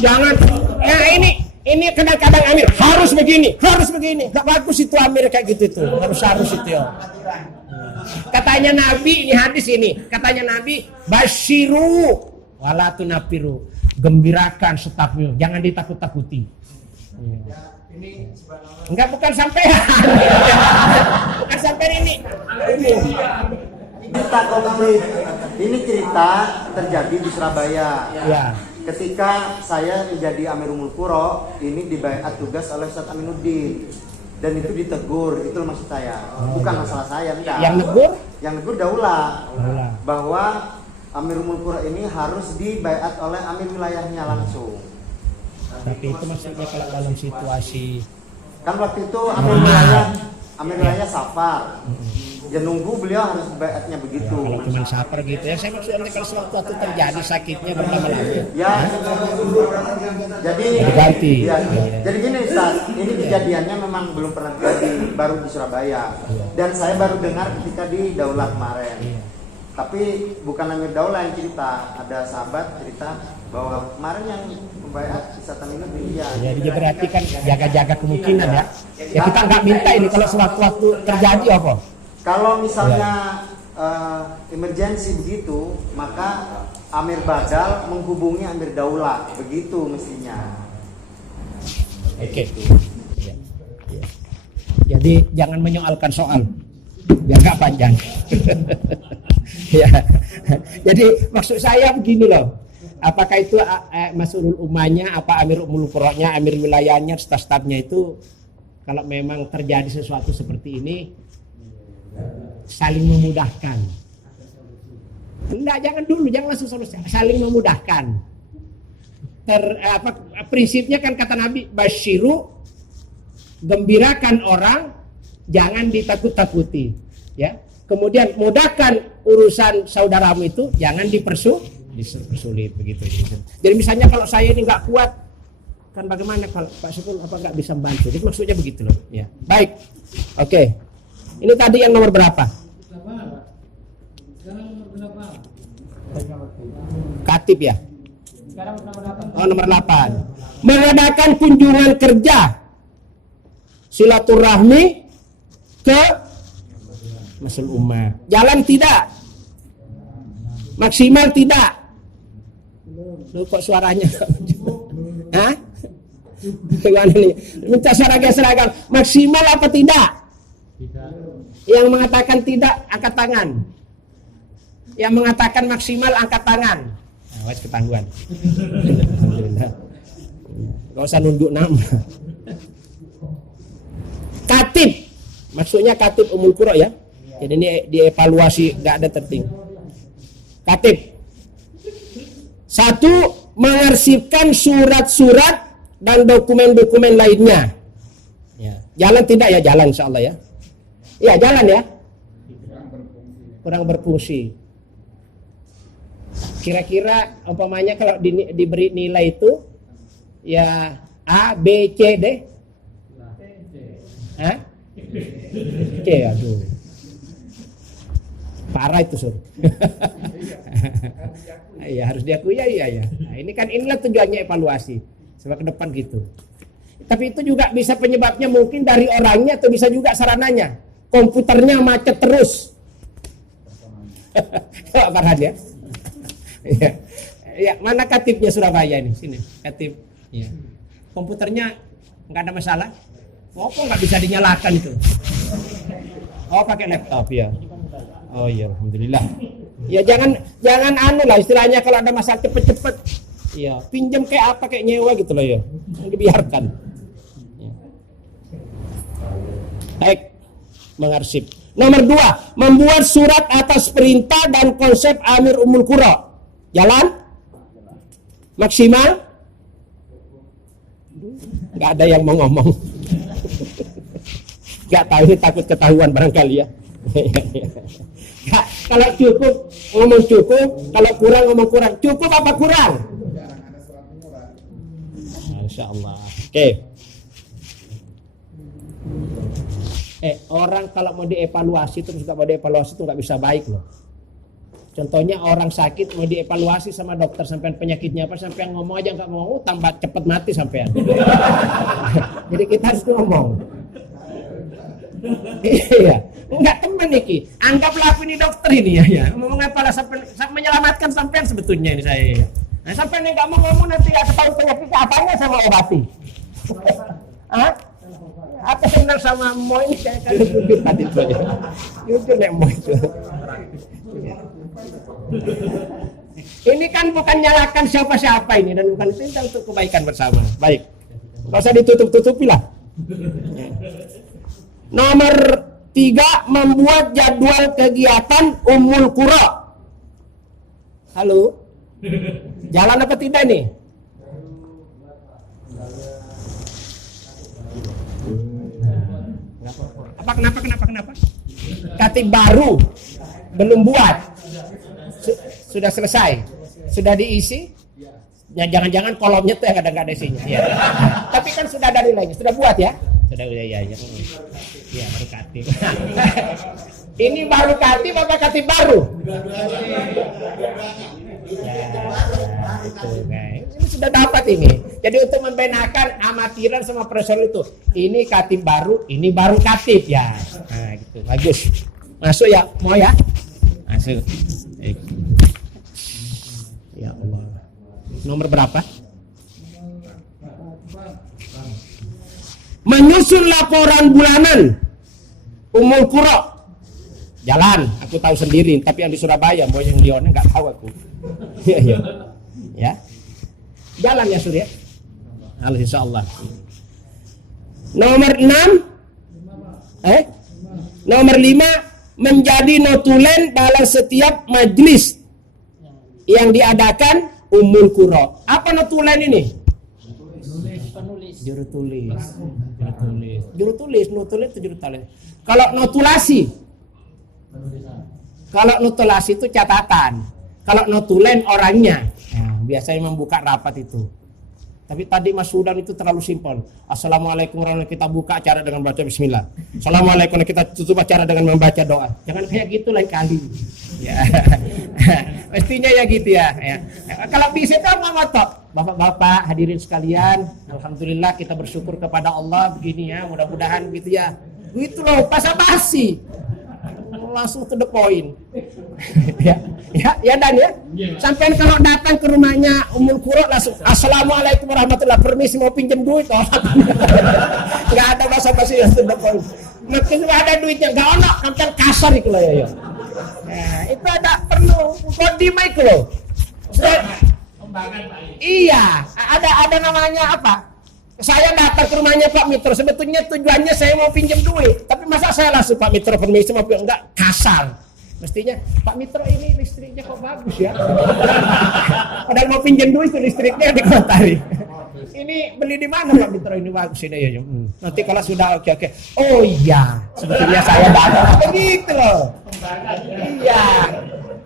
Jangan. Ya ini kadang-kadang Amir harus begini. Gak bagus itu Amir kayak gitu itu. Harus itu ya. Katanya Nabi ini hadis ini. Katanya Nabi basyiru wala tunafiru. Gembirakan stafmu, jangan ditakut-takuti. Enggak bukan sampean. Bukan sampean ini. Cerita komplit. Ini cerita terjadi di Surabaya. Ya. Ketika saya menjadi Amirul Qura, ini dibaiat tugas oleh Ustaz Aminuddin. Dan itu ditegur, itu maksud saya. Bukan masalah saya, enggak. Yang negur? Yang negur Daula. Daula. Bahwa Amirul Qura ini harus dibaiat oleh amir wilayahnya langsung. Tapi itu maksudnya kalau dalam situasi Kan waktu itu amir wilayah safar. Ya nunggu beliau harus baiatnya begitu. kalau cuma saper gitu ya, saya maksudnya kalau sewaktu terjadi sakitnya berlama-lama. Ya, jadi Ganti. ya, jadi gini Ustaz, ini kejadiannya memang belum pernah terjadi, baru di Surabaya. Dan saya baru dengar ketika di Daula kemarin. Tapi bukan Amir Daula yang cerita, ada sahabat cerita bahwa kemarin yang membayar Ustaz Aminuddin dia. Jadi berarti kan jaga-jaga kemungkinan ya. Ya kita nggak minta ini kalau sewaktu-waktu terjadi apa? Kalau misalnya emergensi begitu, maka Amir Badal menghubungi Amir Daula, begitu mestinya. Oke. Ya. Ya. Jadi jangan menyoalkan soal, biar nggak panjang. Ya. Jadi maksud saya begini loh. Apakah itu Mas'ulul Ummahnya, apa Amir Ummul Qura'nya, Amir wilayahnya, staf-stafnya itu kalau memang terjadi sesuatu seperti ini saling memudahkan. Enggak, jangan dulu, jangan langsung solusi. Saling memudahkan. Prinsipnya kan kata Nabi, basyiru, gembirakan orang, jangan ditakut-takuti. Ya. Kemudian mudahkan urusan saudaramu itu, jangan dipersulit begitu. Jadi misalnya kalau saya ini nggak kuat, kan bagaimana kalau Pak Syukun apa nggak bisa membantu? Jadi maksudnya begitu loh. Ya. Baik, oke. Ini tadi yang nomor berapa? Katib ya? Oh, nomor 8. Mengadakan kunjungan kerja silaturahmi ke Mas'ul Ummah. Jalan tidak? Maksimal tidak? Lu kok suaranya? Hah? Gimana nih? Minta seragam. Maksimal apa tidak? Yang mengatakan tidak, angkat tangan. Yang mengatakan maksimal, angkat tangan. Awas ketangguhan. Alhamdulillah. Gak usah nunduk nama. Katib, maksudnya katib Ummul Qura ya. Jadi ini dievaluasi, gak ada terting. Katib. 1. Mengarsipkan surat-surat dan dokumen-dokumen lainnya. Ya. Jalan tidak ya? Jalan insyaallah ya. Ya jalan ya. Kurang berfungsi. Kira-kira umpamanya kalau diberi nilai itu ya A, B, C, D. Hah? C, aduh. Parah itu Sur. Ya harus diakui ya. Nah, ini kan inilah tujuannya evaluasi. Sebab ke depan gitu. Tapi itu juga bisa penyebabnya mungkin dari orangnya atau bisa juga sarananya. Komputernya macet terus. Pak Farhan ya. Ya, mana katibnya Surabaya ini? Sini, katib. Ya. Komputernya nggak ada masalah. Oh, kok nggak bisa dinyalakan itu? Oh, pakai laptop ya. Oh iya, alhamdulillah. Ya jangan anu lah istilahnya kalau ada masalah cepet-cepet. Ya, pinjam kayak apa kayak nyewa gitu loh ya. Dibiarkan. Ya. Baik. Mengarsip. Nomor 2, membuat surat atas perintah dan konsep Amir Ummul Qura. Jalan? Maksimal? Gak ada yang mau ngomong. Gak tahu, ini takut ketahuan barangkali ya. Kalau cukup ngomong cukup, kalau kurang ngomong kurang. Cukup apa kurang? Masya Allah. Oke. Orang kalau mau dievaluasi terus nggak mau dievaluasi itu nggak bisa baik loh. Contohnya orang sakit mau dievaluasi sama dokter sampean penyakitnya apa, sampean ngomong aja nggak mau, tambah cepet mati sampean. Jadi kita harus ngomong. Iya, nggak temen nih. Anggaplah aku ini dokter ini ya. Mau mengevaluasi sampai menyelamatkan sampean sebetulnya ini saya. Nah, sampean yang nggak mau ngomong nanti nggak tahu penyakit apanya sama obati. Hah? Apa sebenarnya sama mau ini kayak kali tadi itu aja. Itu nemo itu. Ini kan bukan nyalakan siapa-siapa ini dan bukan perintah untuk kebaikan bersama. Baik. Enggak usah ditutup-tutupi lah. Nomor 3, membuat jadwal kegiatan Ummul Qura. Halo? Jalan apa tidak nih? Kenapa? Katib baru belum buat. Sudah selesai. Sudah diisi? Ya jangan-jangan kolomnya tuh yang kadang-kadang ada isinya. Ya. Tapi kan sudah ada nilainya. Sudah buat ya? Sudah ya. Ya baru katib. Ini baru katib apa katib baru? Ya, itu guys. Ini sudah dapat ini. Jadi untuk membedakan amatiran sama profesional itu, ini katib baru, ini baru katib ya. Nah, gitu. Bagus. Masuk ya? Mau ya? Masuk. Ya Allah. Nomor berapa? Menyusun laporan bulanan Ummul Qura. Jalan, aku tahu sendiri, tapi yang di Surabaya, mau yang di Ona nggak tahu aku. Ya. Jalan ya Surya. Insyaallah. Nomor 6. Nomor 5, menjadi notulen dalam setiap majelis yang diadakan Ummul Qura. Apa notulen ini? Juru tulis. Notulen itu juru tulis. Kalau notulasi itu catatan. Kalau notulen orangnya. Nah, biasanya membuka rapat itu. Tapi tadi Mas Sudan itu terlalu simpel. Assalamualaikum warahmatullahi wabarakatuh, kita buka acara dengan baca bismillah. Assalamualaikum, kita tutup acara dengan membaca doa. Jangan kayak gitu lain kali. Ya. Mestinya ya gitu ya. Kalau bisa kan ngotot. Bapak-bapak hadirin sekalian, alhamdulillah kita bersyukur kepada Allah begini ya, mudah-mudahan gitu ya. Gitu loh, basa-basi. Langsung to the point. ya dan ya. Sampai kalau datang ke rumahnya Ummul Qura langsung assalamualaikum warahmatullahi, permisi mau pinjam duit. Enggak ada basa-basi yang to the point. Makin ada duitnya enggak ono, kan kasar itu loh ya. Nah, itu ada perlu kodima itu loh. Iya, ada namanya apa? Saya datang ke rumahnya Pak Mitro, sebetulnya tujuannya saya mau pinjam duit, tapi masa saya langsung Pak Mitro permisi mau pinjam, enggak, kasar. Mestinya Pak Mitro ini listriknya kok bagus ya. Padahal mau pinjam duit tuh listriknya dikomentari. Ini beli di mana Pak Mitro ini bagus ini ya. Nanti kalau sudah oke. Oh iya, sebetulnya saya datang begitu loh. Iya.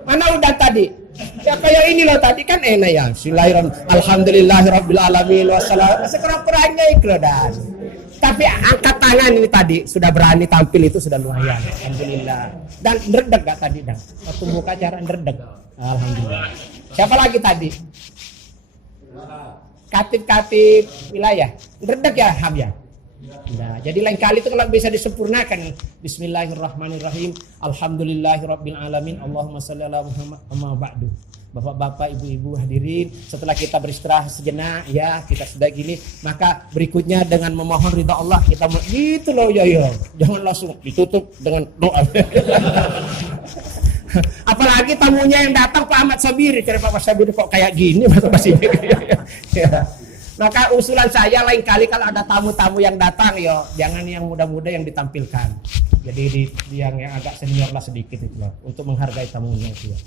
Mana udah tadi? Ya kayak ini loh tadi kan enak ya. Bismillahirrahmanirrahim. Alhamdulillahirabbil alamin wassalam. Sekurang-kurangnya itu dan. Tapi angkat tangan ini tadi sudah berani tampil itu sudah lumayan. Alhamdulillah. Dan ndredeg gak tadi dan? Waktu buka acara ndredeg. Alhamdulillah. Siapa lagi tadi? Katib wilayah. Ndredeg ya Ham ya? Nah, jadi lain kali itu kalau bisa disempurnakan. Bismillahirrahmanirrahim. Alhamdulillahirabbil alamin. Allahumma shalli ala Muhammad amma ba'du. Bapak-bapak, ibu-ibu hadirin, setelah kita beristirahat sejenak ya, kita sudah gini, maka berikutnya dengan memohon ridha Allah kita gitu loh ya. Jangan langsung ditutup dengan doa. Apalagi tamunya yang datang Pak Ahmad Sabiri, kira Pak Sabiri kok kayak gini masih ya. Maka usulan saya lain kali kalau ada tamu-tamu yang datang yo, jangan yang muda-muda yang ditampilkan. Jadi yang agak senior lah sedikit itu loh, untuk menghargai tamunya itu ya.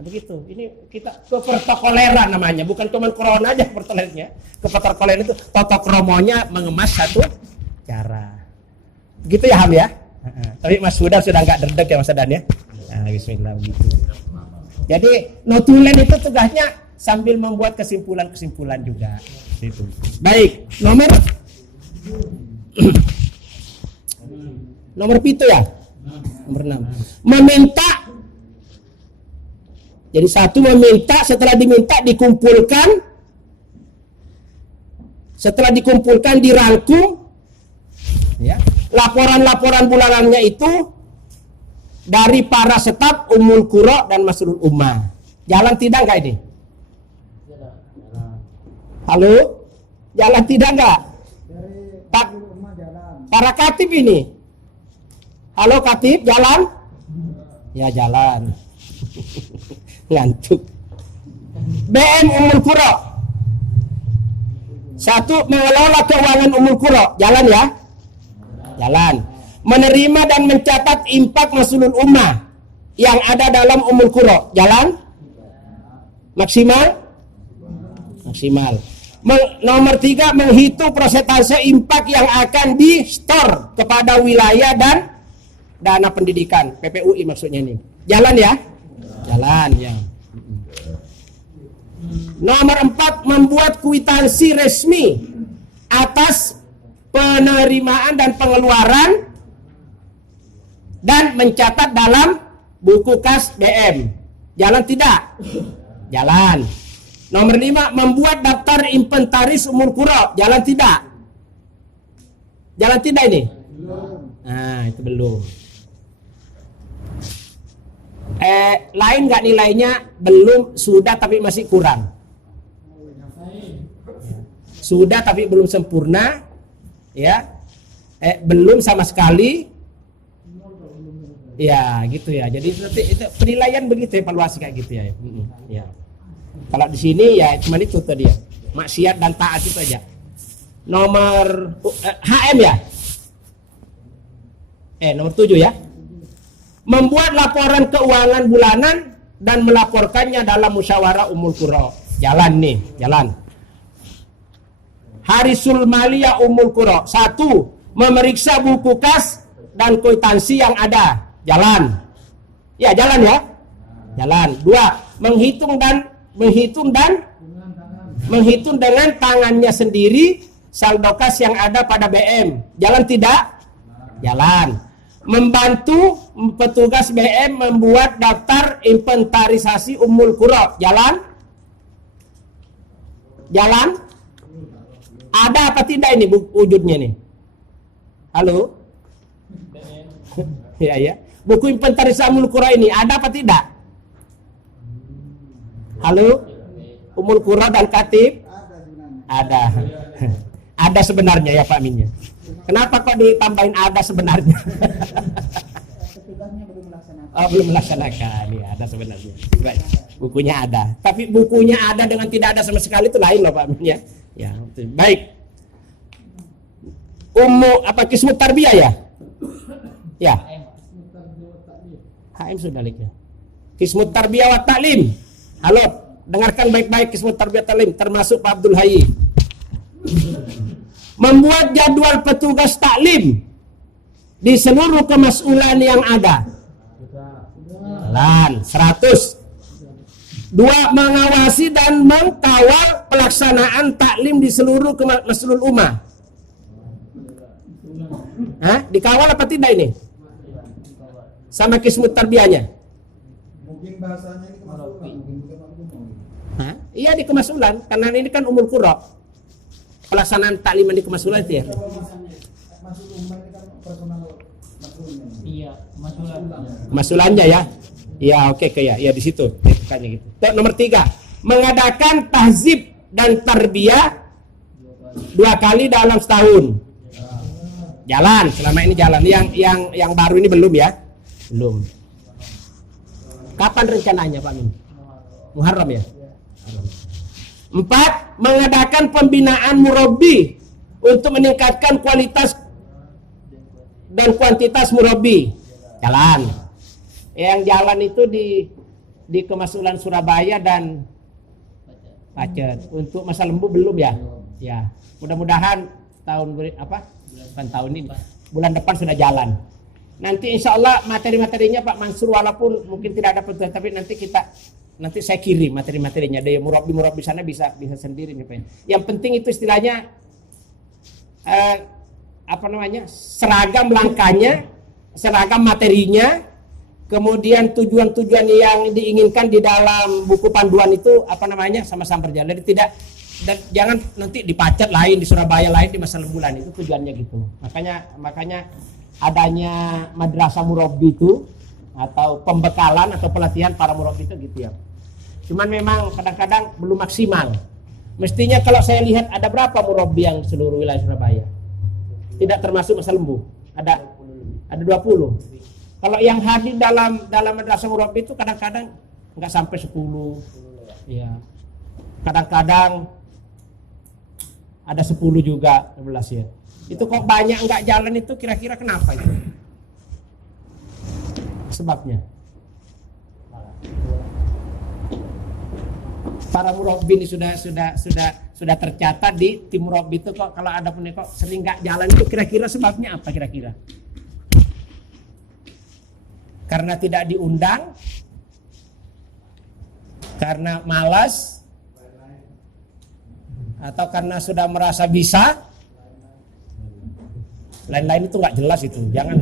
Begitu. Ini kita keprotokoleran namanya, bukan cuma corona aja protokolernya. Keprotokoleran itu totokromonya mengemas satu cara. Gitu ya Ham ya. Tapi Mas sudah enggak derdek ya Mas Dan ya. Nah, bismillah begitu. Jadi notulen itu tugasnya sambil membuat kesimpulan-kesimpulan juga. Itu. Baik, nomor 7 ya. Nomor 6. Meminta. Jadi satu meminta, setelah diminta dikumpulkan, setelah dikumpulkan dirangkum, ya, laporan-laporan bulanannya itu dari para staf Ummul Qura dan Masrul Ummah. Jalan tidak enggak ini? Halo? Jalan tidak enggak? Para katib ini. Halo katib, jalan? Ya jalan. Ngantuk. BM Ummul Qura. 1. Mengelola keuangan Ummul Qura. Jalan ya? Jalan. Menerima dan mencatat infak Maslul Ummah yang ada dalam Ummul Qura. Jalan? Maksimal? Maksimal. Nomor 3, menghitung persentase infak yang akan di-store kepada wilayah dan dana pendidikan. PPUI maksudnya ini. Jalan ya? Jalan ya. Nomor 4, membuat kwitansi resmi atas penerimaan dan pengeluaran dan mencatat dalam buku kas BM. Jalan tidak? Jalan. Nomor 5, membuat daftar inventaris Ummul Qura. Jalan tidak? Jalan tidak ini? Nah, itu belum. Lain nggak nilainya? Belum, sudah tapi masih kurang. Sudah tapi belum sempurna, ya. Belum sama sekali. Ya, gitu ya. Jadi itu penilaian begitu, evaluasi kayak gitu ya. Ya. Kalau di sini ya cuma itu tadi ya. Maksiat dan taat itu aja. Nomor HM ya. Nomor 7 ya. Membuat laporan keuangan bulanan dan melaporkannya dalam musyawarah Ummul Qura. Jalan nih, jalan. Harisul Maliyah Ummul Qura. 1. Memeriksa buku kas dan kwitansi yang ada. Jalan. Ya, jalan ya. Jalan. 2. Menghitung dengan tangannya sendiri saldo kas yang ada pada BM. Jalan tidak? Jalan. Membantu petugas BM membuat daftar inventarisasi Ummul Qura. Jalan? Jalan? Ada apa tidak ini wujudnya nih? Halo? Ya ya. Buku inventarisasi Ummul Qura ini ada apa tidak? Halo? Ummul Qura dan Katib? Ada. Ada sebenarnya ya Pak Minnya. Kenapa kok ditambahin ada sebenarnya? Belum melaksanakan. Ya, ada sebenarnya. Baik. Bukunya ada. Tapi bukunya ada dengan tidak ada sama sekali itu lain loh Pak Minnya. Ya, baik. Kismut Tarbiyah ya? Ya. HM sudah ya. Kismut Tarbiyah wa Ta'lim. Halo, dengarkan baik-baik Kismut Tarbiyah Ta'lim termasuk Pak Abdul Hayy. Membuat jadwal petugas taklim di seluruh kemas'ulan yang ada. Jalan 100. 2. Mengawasi dan mengkawal pelaksanaan taklim di seluruh Maslul Ummah. Dikawal apa tidak ini? Sama Kismut Tarbiyahnya? Mungkin bahasanya ini kemasulan, Iya di kemasulan, karena ini kan Ummul Qura. Pelaksanaan takliman di kemasulan itu ya. Iya, Masulannya ya. Ya oke ya, ya di situ. Bukannya gitu. Nomor 3, mengadakan tahzib dan tarbiyah 2 kali dalam setahun. Jalan, selama ini jalan. Yang baru ini belum ya? Belum. Kapan rencananya Pak Min? Muharram ya? 4. Mengadakan pembinaan murabbi untuk meningkatkan kualitas dan kuantitas murabbi. Jalan. Yang jalan itu di Kemasulan Surabaya dan Pacet. Untuk Masa Lembu belum ya? Ya. Mudah-mudahan tahun ini bulan depan sudah jalan. Nanti insya Allah materi-materinya Pak Mansur walaupun mungkin tidak ada petugas, tapi nanti saya kirim materi-materinya. Dari murabbi sana bisa sendiri nih Pak. Yang penting itu istilahnya seragam langkahnya, seragam materinya, kemudian tujuan-tujuan yang diinginkan di dalam buku panduan itu sama-sama berjalan. Jadi jangan nanti di Pacet lain, di Surabaya lain, di Masa Lembulan, itu tujuannya gitu. Makanya adanya madrasah murabbi itu atau pembekalan atau pelatihan para murabbi itu gitu ya. Cuman memang kadang-kadang belum maksimal. Mestinya kalau saya lihat ada berapa murabbi yang seluruh wilayah Surabaya? Tidak termasuk Masa Lembu. Ada 20. Kalau yang hadir dalam madrasah murabbi itu kadang-kadang nggak sampai 10. Ya. Kadang-kadang ada 10 juga, 11 ya. Itu kok banyak nggak jalan itu kira-kira kenapa itu? Sebabnya? Para murabbi ini sudah tercatat di tim murabbi itu kok kalau ada pun kok sering nggak jalan itu kira-kira sebabnya apa kira-kira? Karena tidak diundang, karena malas, atau karena sudah merasa bisa. Lain-lain itu nggak jelas itu, jangan.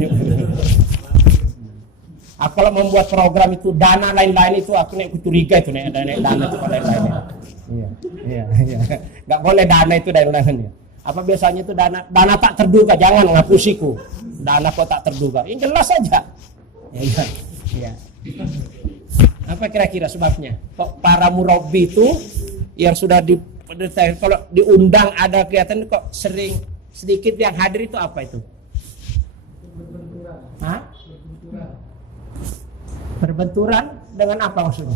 Aku kalau membuat program itu dana lain-lain itu aku curiga itu nih dana itu lain-lainnya. Iya. Nggak boleh dana itu lain-lainnya. Apa biasanya itu dana tak terduga, jangan ngapusiku. Dana kok tak terduga, ini jelas saja. Iya. Apa kira-kira sebabnya? Kok para murabbi itu yang sudah kalau diundang ada kelihatan kok sering sedikit yang hadir itu apa itu? Hah? Berbenturan dengan apa maksudnya?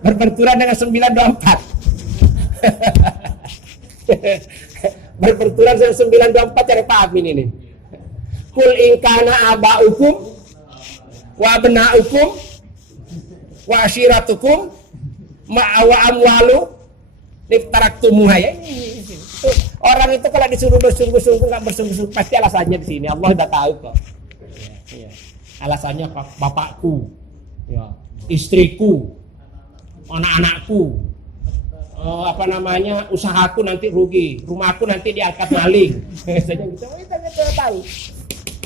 Berbenturan dengan 924. Berbenturan dengan 924 cara paham ini. Kul in kana aba'ukum wa abna'ukum wa ashiratukum wa amwalu niftaraktumuha ya. Orang itu kalau disuruh bersungguh-sungguh nggak bersungguh-sungguh pasti alasannya di sini. Allah udah tahu kok. Ya. Alasannya bapakku, ya, istriku, anak-anakku, usahaku nanti rugi, rumahku nanti diangkat maling. Saja gitu. Kita nggak tahu.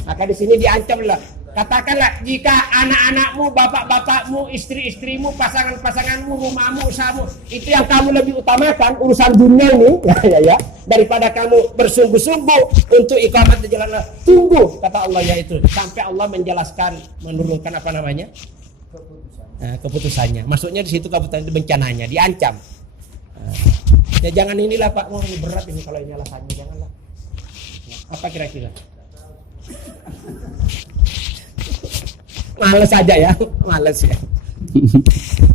Maka di sini diancam lah. Katakanlah jika anak-anakmu, bapak-bapakmu, istri-istrimu, pasangan-pasanganmu, rumahmu, usahamu itu yang kamu lebih utamakan urusan dunia ini, ya, daripada kamu bersungguh-sungguh untuk iqamat di jalan Allah. Tunggu kata Allah yaitu sampai Allah menjelaskan, menurunkan keputusannya. Maksudnya di situ keputusan itu bencananya, diancam. Ya jangan inilah Pak, ini berat ini kalau ini alasannya, janganlah. Apa kira-kira? Males aja ya, males ya.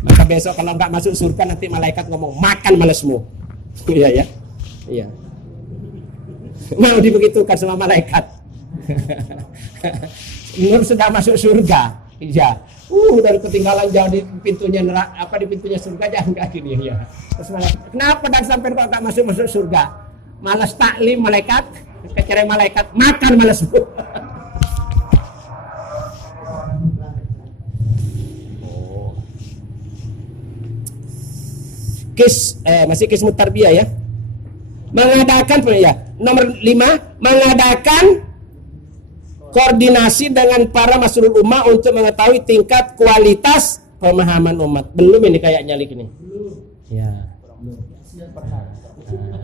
Maka besok kalau nggak masuk surga nanti malaikat ngomong makan malesmu. Iya. Mau dibegitukan sama malaikat. Nur sudah masuk surga, iya. Dari ketinggalan jauh di pintunya di pintunya surga jangan kayak gini ya. Terus malaikat, kenapa dan sampai kok nggak masuk surga? Malas taklim malaikat, kecerai malaikat makan malesmu. Masih kismu tarbiyah ya. Mengadakan nomor 5, mengadakan koordinasi dengan para mas'ulul ummah untuk mengetahui tingkat kualitas pemahaman umat. Belum ini kayaknya lik ini. Ya.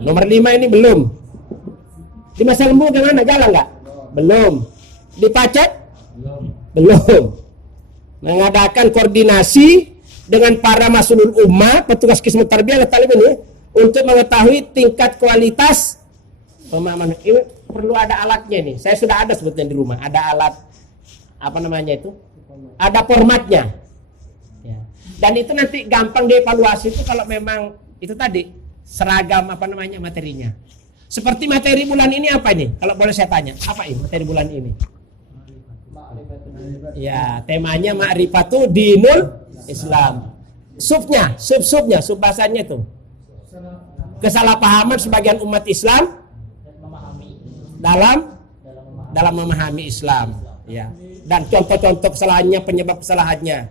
Nomor 5 ini belum. Di Masa Lembu gimana? Jalan nggak? Belum. Di Pacet? Belum. Mengadakan koordinasi dengan para mas'ulul ummah, petugas kismu tarbiyah ini untuk mengetahui tingkat kualitas pemahaman. Ini perlu ada alatnya nih. Saya sudah ada sebetulnya di rumah. Ada alat ada formatnya. Ya. Dan itu nanti gampang dievaluasi itu kalau memang itu tadi seragam materinya. Seperti materi bulan ini apa ini? Kalau boleh saya tanya, apa ini materi bulan ini? Ya, temanya Ma'rifatu Dinul Islam. Subnya, sub bahasanya itu. Kesalahpahaman sebagian umat Islam dalam memahami Islam, ya. Dan contoh-contoh kesalahannya, penyebab kesalahannya.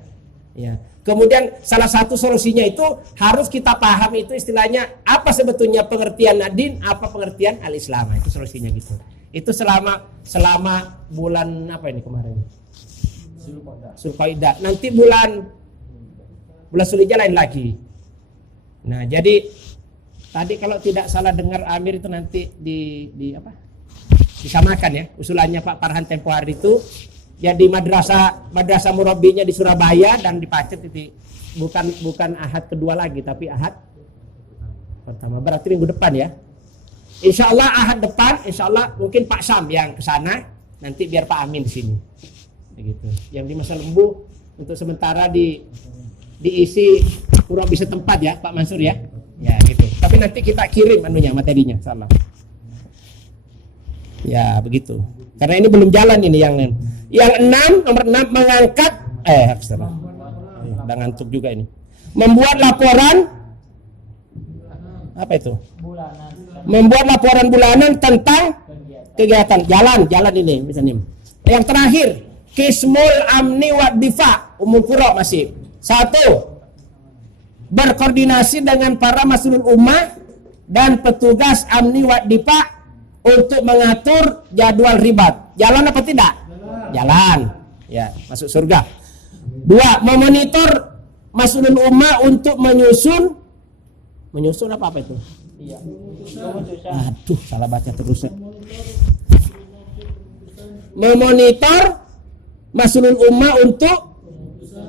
Ya. Kemudian salah satu solusinya itu harus kita paham itu istilahnya apa sebetulnya pengertian ad-din, apa pengertian al-Islam. Itu solusinya gitu. Itu selama bulan apa ini kemarin? Zulqa'dah. Nanti bulan Zulhijjah lain lagi. Nah, jadi tadi kalau tidak salah dengar Amir itu nanti disamakan ya. Usulannya Pak Farhan tempo hari itu jadi madrasah murabbinya di Surabaya dan di Pacet itu bukan ahad kedua lagi tapi ahad pertama. Berarti minggu depan ya. Insya Allah ahad depan, insya Allah mungkin Pak Sam yang ke sana, nanti biar Pak Amin di sini. Begitu. Yang di Masa Lembu untuk sementara diisi kurang bisa tempat ya Pak Mansur ya. Ya gitu. Tapi nanti kita kirim anunya materinya, insyaallah. Ya begitu. Karena ini belum jalan ini yang 6, nomor 6 mengangkat udah ngantuk juga ini. Membuat laporan apa itu? Membuat laporan bulanan tentang kegiatan jalan ini misalnya. Yang terakhir, Kismul Amni wa Difa Ummul Qura masih. 1. Berkoordinasi dengan para mas'ulul ummah dan petugas Amni wa Difa untuk mengatur jadwal ribat. Jalan apa tidak? Jalan. Ya, masuk surga. 2. Memonitor mas'ulul ummah untuk menyusun apa itu? Iya. Aduh, salah baca terus. Memonitor mas'ulul ummah untuk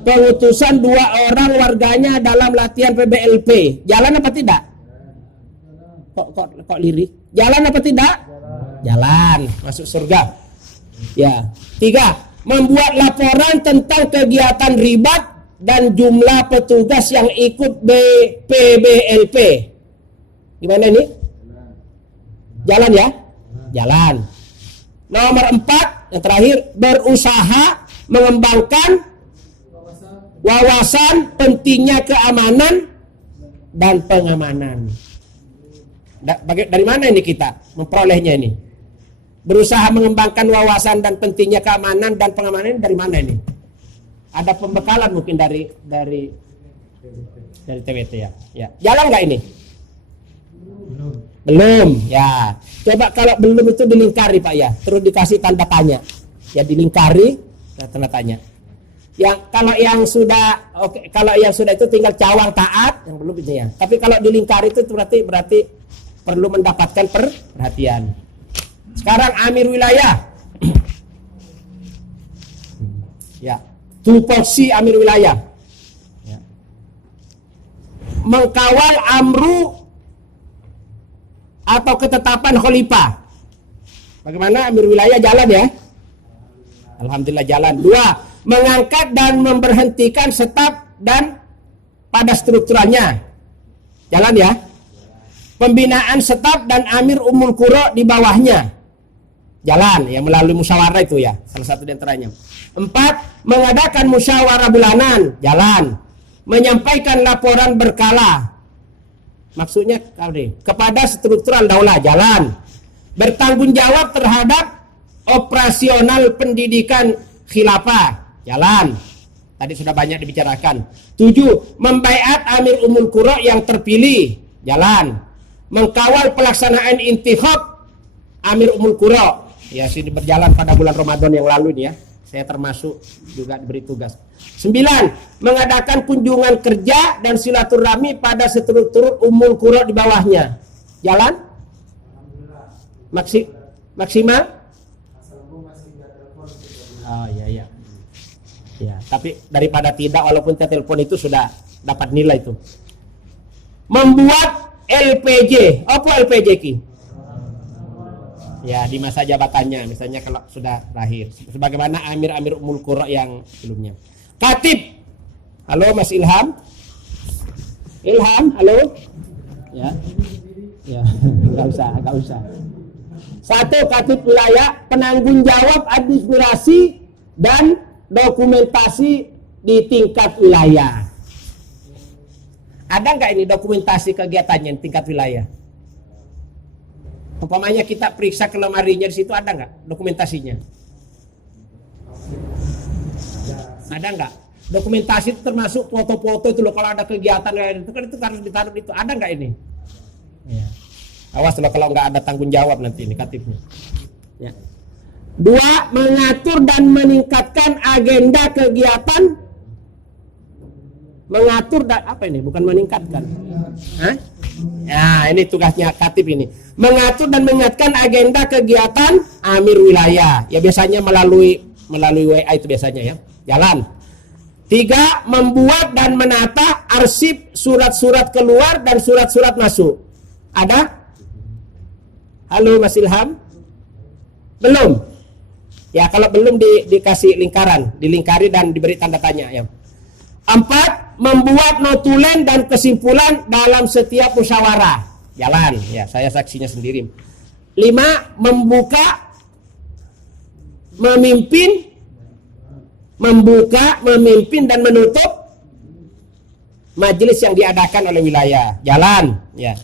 pengutusan 2 orang warganya dalam latihan PBLP. Jalan apa tidak? Kok lirik? Jalan apa tidak? Jalan, masuk surga. Ya. 3. Membuat laporan tentang kegiatan ribat dan jumlah petugas yang ikut PBLP. Gimana ini? Jalan ya? Jalan. Nomor 4 yang terakhir, berusaha mengembangkan wawasan pentingnya keamanan dan pengamanan. Dari mana ini kita memperolehnya ini? Berusaha mengembangkan wawasan dan pentingnya keamanan dan pengamanan ini dari mana ini? Ada pembekalan mungkin dari TWT ya. Ya. Jalan nggak ini? Belum. Ya. Coba kalau belum itu dilingkari Pak ya. Terus dikasih tanda tanya. Ya dilingkari tanda tanya. Yang kalau yang sudah kalau yang sudah itu tinggal cawang taat, yang belum itu ya. Tapi kalau dilingkari itu berarti perlu mendapatkan perhatian. Sekarang Amir Wilayah. Ya. Tupoksi Amir Wilayah. Ya. Mengkawal amru atau ketetapan khalifah. Bagaimana Amir Wilayah jalan ya? Alhamdulillah jalan. 2. Mengangkat dan memberhentikan staf dan pada strukturalnya. Jalan ya? Pembinaan staf dan Amir Ummul Qura di bawahnya. Jalan ya, melalui musyawarah itu ya, salah satu di antaranya. 4. Mengadakan musyawarah bulanan. Jalan. Menyampaikan laporan berkala. Maksudnya kepada struktural daulah. Jalan. Bertanggung jawab terhadap operasional pendidikan khilafah. Jalan. Tadi sudah banyak dibicarakan. 7. Membaiat Amir Ummul Qura yang terpilih. Jalan. Mengkawal pelaksanaan intikhab Amir Ummul Qura. Ya, sini berjalan pada bulan Ramadan yang lalu nih ya. Saya termasuk juga diberi tugas. 9. Mengadakan kunjungan kerja dan silaturahmi pada struktur Ummul Qura di bawahnya. Jalan? Maksimal? Oh iya. Ya, tapi daripada tidak, walaupun telepon itu sudah dapat nilai itu. Membuat LPJ. Apa LPJ ki? Ya, di masa jabatannya, misalnya kalau sudah berakhir. Sebagaimana Amir Ummul Qura yang sebelumnya. Katib. Halo Mas Ilham. Ilham, halo. Ya. Ya, enggak usah. 1. Katib wilayah, penanggung jawab administrasi dan dokumentasi di tingkat wilayah. Ada nggak ini dokumentasi kegiatannya di tingkat wilayah? Umpamanya kita periksa ke lemarinya di situ, ada nggak dokumentasinya? Ada nggak? Dokumentasi itu termasuk foto-foto itu loh, kalau ada kegiatan itu kan itu harus ditaruh itu. Ada nggak ini? Ya. Awas loh kalau nggak ada tanggung jawab nanti ini katibnya. Ya. 2. Mengatur dan meningkatkan agenda kegiatan. Mengatur dan apa ini? Bukan meningkatkan. Hah? Nah, ini tugasnya katib ini. Mengatur dan mengingatkan agenda kegiatan Amir Wilayah. Ya biasanya melalui WA itu biasanya ya. Jalan. 3. Membuat dan menata arsip surat-surat keluar dan surat-surat masuk. Ada? Halo Mas Ilham? Belum? Ya kalau belum dikasih lingkaran, dilingkari dan diberi tanda tanya ya. 4. Membuat notulen dan kesimpulan dalam setiap musyawarah. Jalan, ya saya saksinya sendiri. 5. Membuka, memimpin dan menutup majelis yang diadakan oleh wilayah. Jalan, ya.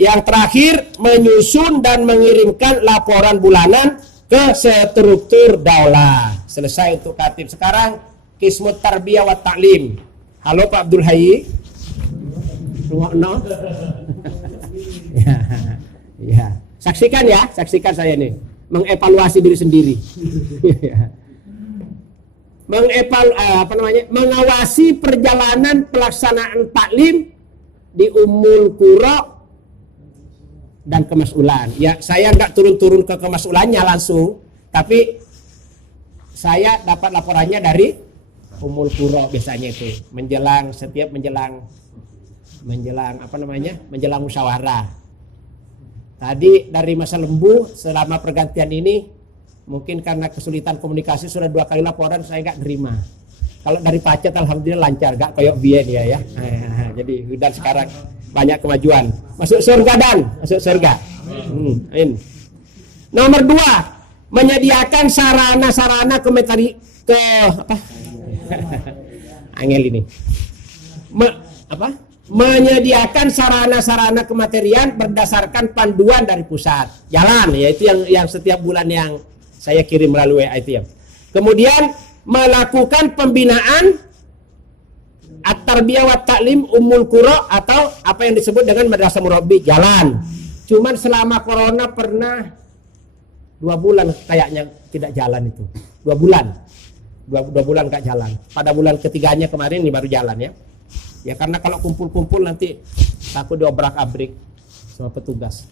Yang terakhir, menyusun dan mengirimkan laporan bulanan ke struktur daulah. Selesai untuk Katib. Sekarang Kismut Tarbiyah wa Ta'lim. Halo Pak Abdul Hayy. No? Ya. Saksikan ya, saksikan saya nih. Mengevaluasi diri sendiri. Mengawasi perjalanan pelaksanaan taklim di Ummul Qura dan kemasulan. Ya, saya nggak turun-turun ke kemasulannya langsung, tapi saya dapat laporannya dari Ummul Qura biasanya itu menjelang musyawarah. Tadi dari masa lembu selama pergantian ini mungkin karena kesulitan komunikasi sudah 2 kali laporan saya nggak terima. Kalau dari Pacet alhamdulillah lancar, nggak koyok bien ya. Jadi dan sekarang banyak kemajuan. Masuk surga dan masuk surga. Amin. Nomor 2, menyediakan sarana-sarana angel ini. Menyediakan sarana-sarana kematerian berdasarkan panduan dari pusat. Jalan, yaitu yang setiap bulan yang saya kirim melalui ITM. Kemudian melakukan pembinaan At-Tarbiyah wa Ta'lim Ummul Qura atau apa yang disebut dengan Madrasah Murabbi. Jalan. Cuman selama corona pernah 2 bulan kayaknya tidak jalan itu. 2 bulan. 2 bulan nggak jalan. Pada bulan ketiganya kemarin ini baru jalan ya. Ya karena kalau kumpul-kumpul nanti takut diobrak-abrik sama petugas.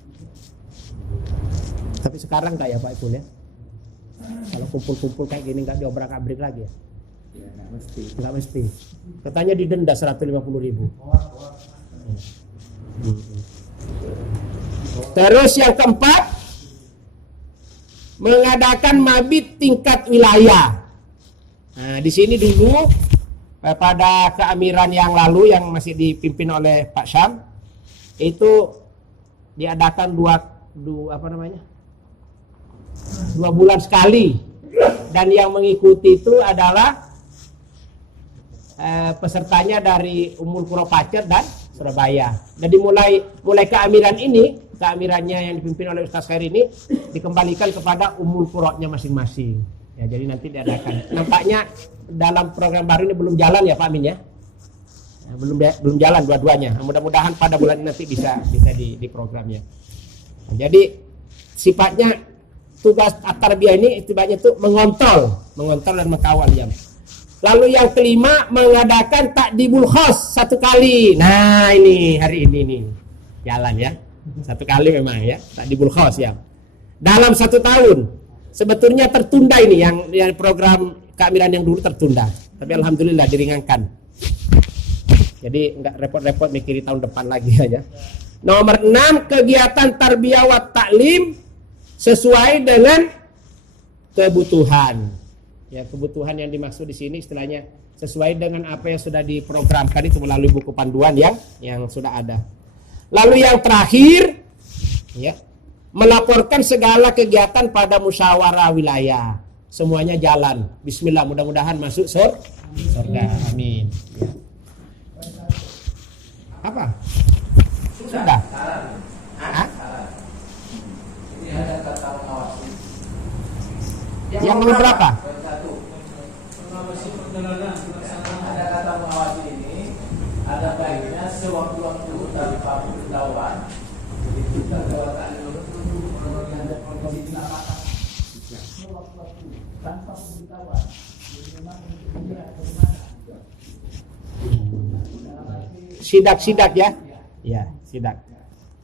Tapi sekarang nggak ya Pak Ipul ya? Kalau kumpul-kumpul kayak gini nggak diobrak-abrik lagi ya? Ya, nggak mesti. Katanya didenda 150.000. Terus yang keempat, mengadakan mabit tingkat wilayah. Nah, di sini dulu pada keamiran yang lalu yang masih dipimpin oleh Pak Syam itu diadakan 2 bulan sekali, dan yang mengikuti itu adalah pesertanya dari Ummul Qura Pacet dan Surabaya. Jadi mulai keamirannya yang dipimpin oleh Ustaz Khair ini dikembalikan kepada Ummul Qura-nya masing-masing. Ya, jadi nanti diadakan. Nampaknya dalam program baru ini belum jalan ya Pak Amin ya? Belum jalan dua-duanya. Mudah-mudahan pada bulan ini nanti bisa di programnya. Jadi sifatnya tugas At-Tarbiyah ini istilahnya itu mengontrol dan mengawal ya. Lalu yang kelima, mengadakan takdibul khos 1 kali. Nah ini hari ini nih jalan ya, 1 kali memang ya takdibul khos ya. Dalam 1 tahun. Sebetulnya tertunda ini yang program keamiran yang dulu tertunda, tapi alhamdulillah diringankan. Jadi nggak repot-repot mikirin tahun depan lagi aja. Nomor 6, kegiatan tarbiyah wa ta'lim sesuai dengan kebutuhan. Ya, kebutuhan yang dimaksud di sini istilahnya sesuai dengan apa yang sudah diprogramkan itu melalui buku panduan yang sudah ada. Lalu yang terakhir, ya, melaporkan segala kegiatan pada musyawarah wilayah. Semuanya jalan. Bismillah, mudah-mudahan masuk surga. Amin. Ya. Apa? Sudah. Ini ada kata mengawasi. Yang nomor berapa? Mengawasi perjalanan pelaksanaan. Ada kata mengawasi ini, ada baiknya sewaktu-waktu tanpa pemberitahuan. Jadi kita lewat tanpa pemberitahuan. Sidak ya? Ya, sidak.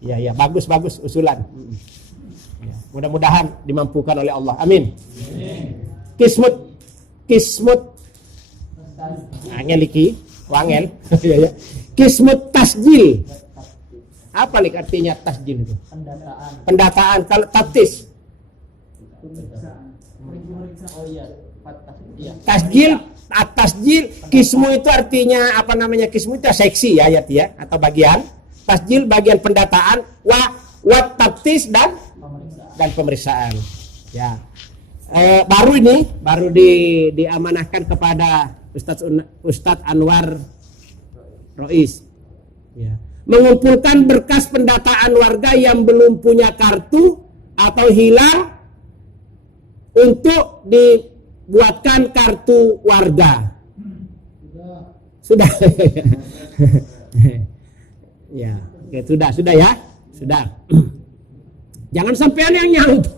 Ya, bagus usulan. Ya, mudah-mudahan dimampukan oleh Allah. Amin. Kismut angel iki, wangel. Ya. Kismut tasjil. Apa nih artinya tasjil itu? Pendataan. Pendataan. Kalau taftis, Oh iya, patah. Iya. tasjil, kismu itu artinya apa namanya? Kismu itu seksi ya, ayat ya, atau bagian. Tasjil bagian pendataan, wa taftis dan pemeriksaan. Ya. Baru diamanahkan kepada Ustadz Anwar Rois. Ya. Mengumpulkan berkas pendataan warga yang belum punya kartu atau hilang untuk dibuatkan kartu warga. Sudah. Ya, oke, sudah ya. Sudah. Jangan sampai ada yang nyaut.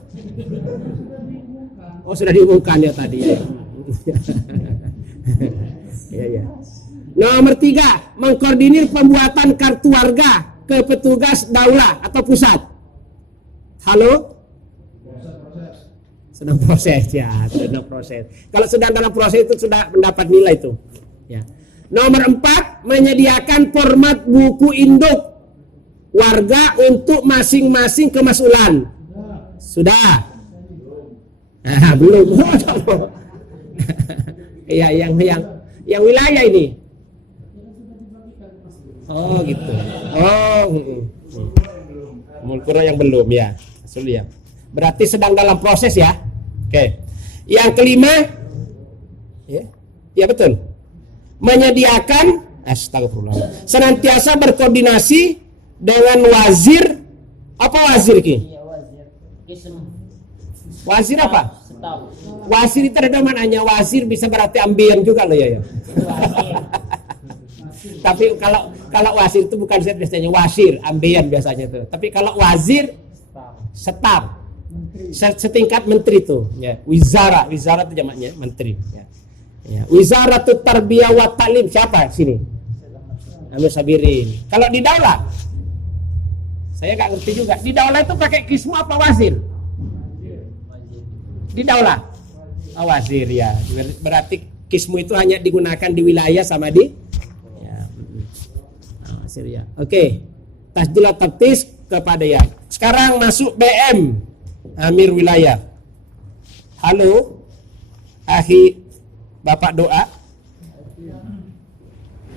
Oh, sudah diumumkan ya tadi ya. Ya. Nomor 3, mengkoordinir pembuatan kartu warga ke petugas daulah atau pusat. Halo? Sedang proses ya, sedang proses. Kalau sedang dalam proses itu sudah mendapat nilai itu. Ya. Nomor 4, menyediakan format buku induk warga untuk masing-masing kemasulan. Sudah. Nah, belum. Iya, yang wilayah ini. Oh gitu. Oh, Mulkura yang belum ya. Sulit ya. Berarti sedang dalam proses ya. Oke. Yang kelima, ya betul. Menyediakan, astagfirullah, senantiasa berkoordinasi dengan wazir. Apa wazir ki? Iya, wazir. Wazir apa? Staf. Wazir itu ada maknanya. Wazir bisa berarti ambian juga loh ya. Tapi kalau wazir itu bukan biasanya wasir, ambian biasanya itu. Tapi kalau wazir, staf, setingkat menteri itu. Ya. Wizara itu jamaknya menteri. Ya. Wizaratul Tarbiyah wa Ta'lim, siapa sini? Amir Sabirin. Kalau di daulah, saya nggak ngerti juga. Di daulah itu pakai kismu apa wazir? Di daulah, wazir ya. Berarti kismu itu hanya digunakan di wilayah sama di wazir ya. Oke. Tasjil taftis kepada ya. Sekarang masuk BM, Amir Wilayah. Halo, Akhi Bapak doa.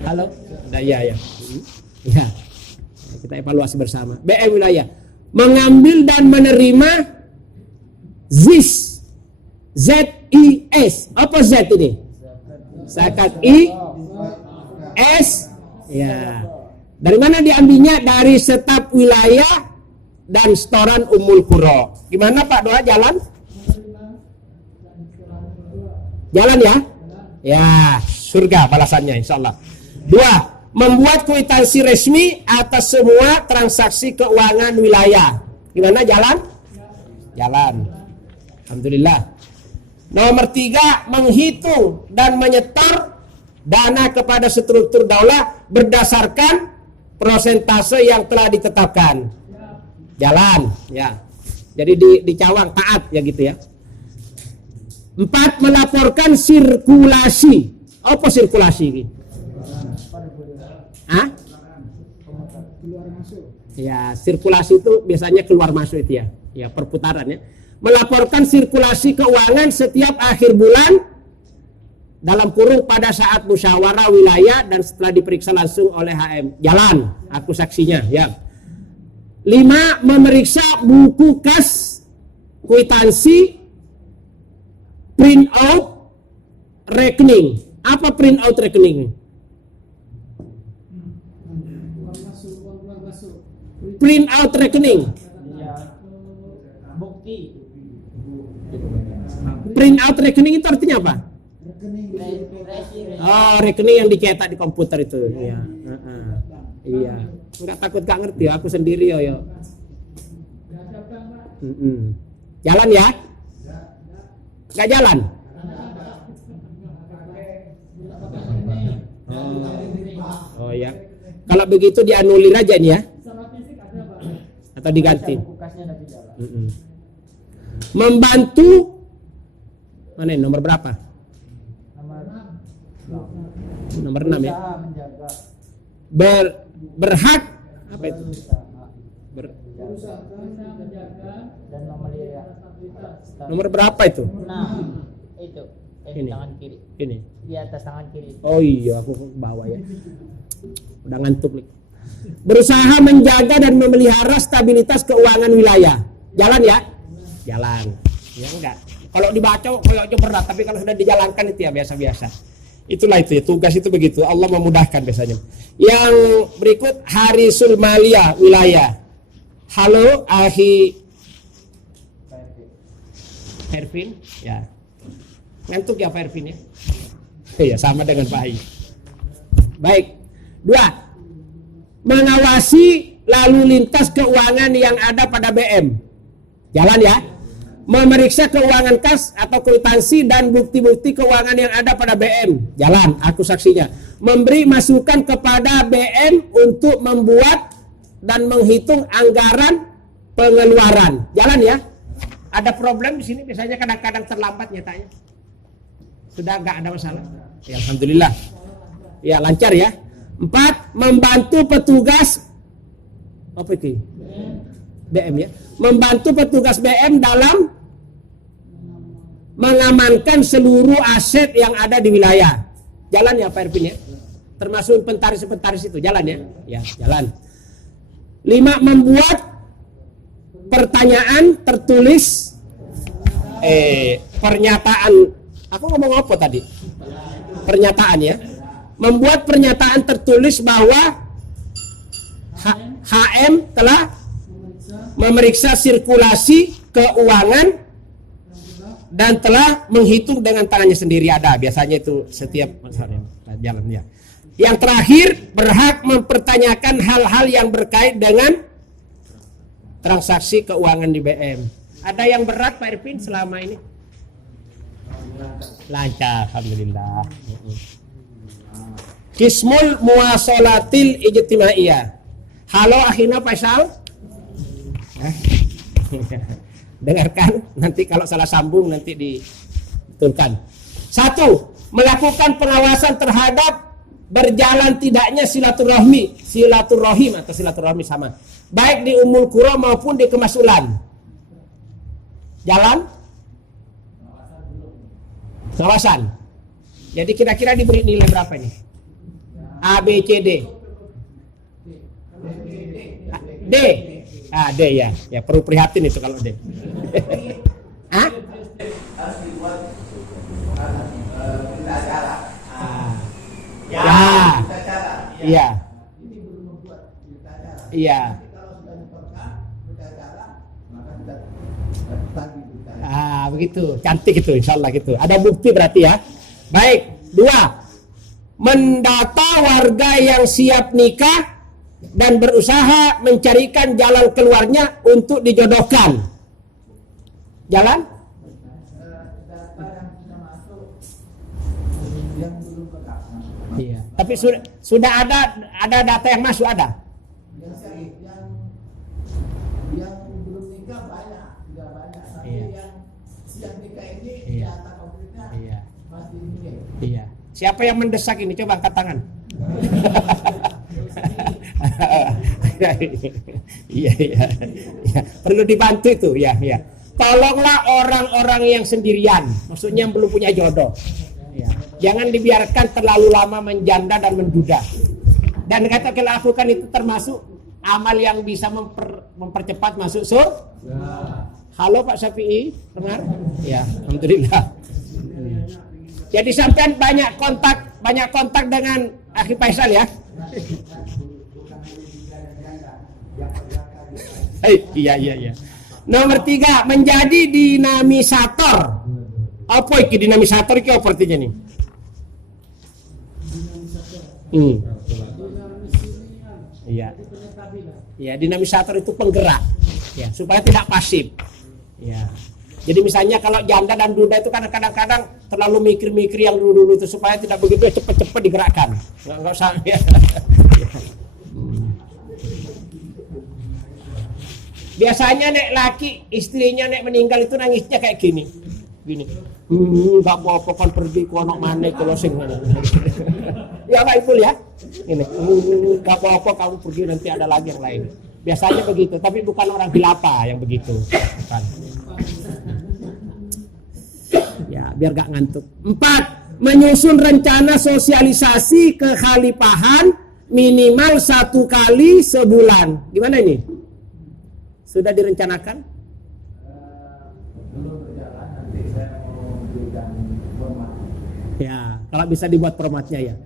Halo. Ya. Ya. Kita evaluasi bersama. BM Wilayah. Mengambil dan menerima ZIS. ZIS. Apa Z ini? Zakat IS. Ya. Dari mana diambilnya? Dari staf wilayah dan setoran Ummul Qura. Gimana Pak doa jalan? Jalan ya? Ya, surga balasannya insyaallah. 2. Membuat kwitansi resmi atas semua transaksi keuangan wilayah. Gimana jalan? Jalan. Alhamdulillah. Nomor 3, menghitung dan menyetor dana kepada struktur daulah berdasarkan persentase yang telah ditetapkan. Jalan, ya. Jadi dicawang taat ya gitu ya. 4, melaporkan sirkulasi. Apa sirkulasi? Hah? Ya, sirkulasi itu biasanya keluar masuk itu ya. Ya, perputaran ya. Melaporkan sirkulasi keuangan setiap akhir bulan dalam kurung pada saat musyawarah wilayah dan setelah diperiksa langsung oleh HM. Jalan, aku saksinya ya. 5, memeriksa buku kas, kwitansi, print out rekening. Apa print out rekening? Print out rekening. Bukti. Print out rekening itu artinya apa? Oh, rekening yang dicetak di komputer itu. Iya. Iya. Enggak takut gak ngerti ya, aku sendiri yo. Jalan ya? Enggak jalan? Oh ya. Kalau begitu dianulir aja nih ya. Atau diganti. Membantu mana ini, nomor berapa? Nomor 6 ya. Berhak apa itu? berusaha menjaga dan memelihara stabilitas. Nomor berapa itu? Nah, itu Ini. tangan kiri. Ini. Di atas tangan kiri. Oh iya, aku ke bawah ya. Udah ngantuk nih. Berusaha menjaga dan memelihara stabilitas keuangan wilayah. Jalan ya? Jalan. Ya enggak. Kalau dibaca kayaknya berat, tapi kalau sudah dijalankan itu ya biasa-biasa. Itulah itu ya, tugas itu begitu. Allah memudahkan biasanya. Yang berikut Harisul Malia wilayah. Halo Ahi Hervin, ya. Ngantuk ya Pak Hervin ya? Iya, sama dengan Pak Ahi. Baik. 2. Mengawasi lalu lintas keuangan yang ada pada BM. Jalan ya. Memeriksa keuangan kas atau kwitansi dan bukti-bukti keuangan yang ada pada BM. Jalan, aku saksinya. Memberi masukan kepada BM untuk membuat dan menghitung anggaran pengeluaran. Jalan ya. Ada problem di sini biasanya kadang-kadang terlambat nyatanya. Sudah enggak ada masalah. Ya, alhamdulillah. Ya, lancar ya. 4. Membantu petugas apa itu? BM ya. Membantu petugas BM dalam mengamankan seluruh aset yang ada di wilayah. Jalan ya Pak Ervin ya. Termasuk inventaris itu jalan ya. Ya, jalan. 5. Membuat pertanyaan tertulis pernyataan. Aku ngomong apa tadi? Pernyataan ya. Membuat pernyataan tertulis bahwa HM telah memeriksa sirkulasi keuangan dan telah menghitung dengan tangannya sendiri. Ada biasanya itu setiap jalan ya. Yang terakhir, berhak mempertanyakan hal-hal yang berkait dengan transaksi keuangan di BM. Ada yang berat Pak Irvin selama ini? Lancar, alhamdulillah. Kismul muwasalatil ijtimaiyah. Halo akhina Faisal. Dengarkan, nanti kalau salah sambung nanti ditutupkan. 1. Melakukan pengawasan terhadap berjalan tidaknya silaturahim atau silaturahmi sama, baik di Ummul Qura maupun di Kemasulan. Jalan pengawasan. Jadi kira-kira diberi nilai berapa ini? A, B, C, D. D. Ah, D ya. Ya perlu prihatin itu kalau D. Hah? Harus dibuat berita acara. Ya. Berita acara. Iya. Ini belum membuat berita acara. Iya. Tapi kalau sudah diperkan berita acara, maka kita tagih berita acara. Ah, begitu. Cantik itu insyaallah gitu. Ada bukti berarti ya. Baik. 2. Mendata warga yang siap nikah dan berusaha mencarikan jalan keluarnya untuk dijodohkan. Jalan? Data yang sudah masuk, yang belum lengkap. Iya. Tapi sudah ada data yang masuk ada. Yang belum nikah banyak, tidak banyak. Tapi Iya. yang siap nikah ini Iya. data konkretnya Iya. masih ini. Iya. Siapa yang mendesak ini? Coba angkat tangan. Iya, iya, iya. Perlu dibantu itu, ya, ya. Tolonglah orang-orang yang sendirian, maksudnya yang belum punya jodoh. Ya. Jangan dibiarkan terlalu lama menjanda dan menduda. Dan kata kita lakukan itu termasuk amal yang bisa mempercepat masuk surga. Halo Pak Syafi'i, dengar? Ya, alhamdulillah. Jadi sampean banyak kontak dengan Akhi Faisal ya. Iya. Nomor 3, menjadi dinamisator. Apa iki dinamisator iki apa artinya nih? Iya. Ya, dinamisator itu penggerak. Ya, supaya tidak pasif. Ya. Jadi misalnya kalau janda dan duda itu kadang-kadang terlalu mikir-mikir yang dulu-dulu itu supaya tidak begitu cepat-cepat digerakkan. Enggak usah ya. Biasanya nek laki istrinya nek meninggal itu nangisnya kayak gini. Enggak apa-apa kan pergi ke anak mana kalau sing. Ya Pak Ipul ya. Ini enggak apa-apa kamu pergi nanti ada lagi yang lain. Biasanya begitu, tapi bukan orang khilafah yang begitu. Bukan. Ya, biar gak ngantuk. 4. Menyusun rencana sosialisasi kekhalifahan minimal 1 kali sebulan. Gimana ini? Sudah direncanakan? Belum berjalan, nanti saya mau berikan format. Ya, kalau bisa dibuat formatnya ya.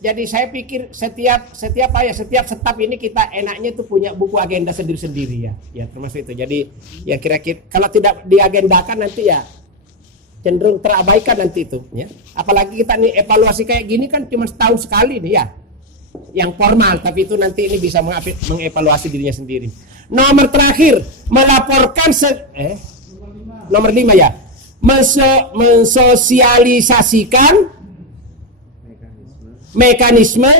Jadi saya pikir setiap staf ini kita enaknya tuh punya buku agenda sendiri-sendiri ya. Ya termasuk itu. Jadi ya kira-kira kalau tidak diagendakan nanti ya cenderung terabaikan nanti itu ya. Apalagi kita nih evaluasi kayak gini kan cuma setahun sekali nih ya. Yang formal, tapi itu nanti ini bisa mengevaluasi dirinya sendiri. Nomor terakhir, melaporkan nomor 5 ya. Mensosialisasikan mekanisme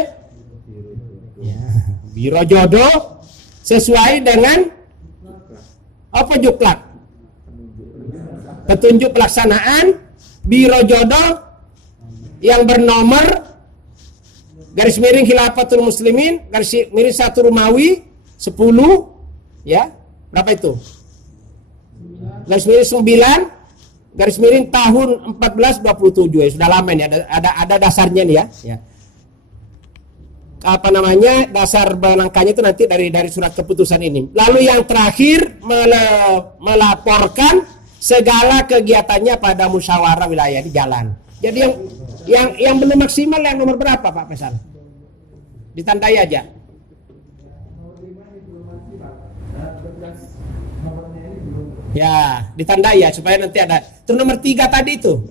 biro jodoh sesuai dengan apa juklak petunjuk pelaksanaan biro jodoh yang bernomor garis miring Khilafatul Muslimin garis miring 1 Romawi 10 ya, berapa itu? Garis miring 9 garis miring tahun 1427 ya, sudah lama ini ada dasarnya nih ya. Apa namanya, dasar penangkanya itu nanti dari surat keputusan ini. Lalu yang terakhir melaporkan segala kegiatannya pada musyawarah wilayah di jalan. Jadi yang belum maksimal yang nomor berapa Pak Faisal? Ditandai aja. Ya, ditandai ya supaya nanti ada. Terus nomor 3 tadi itu.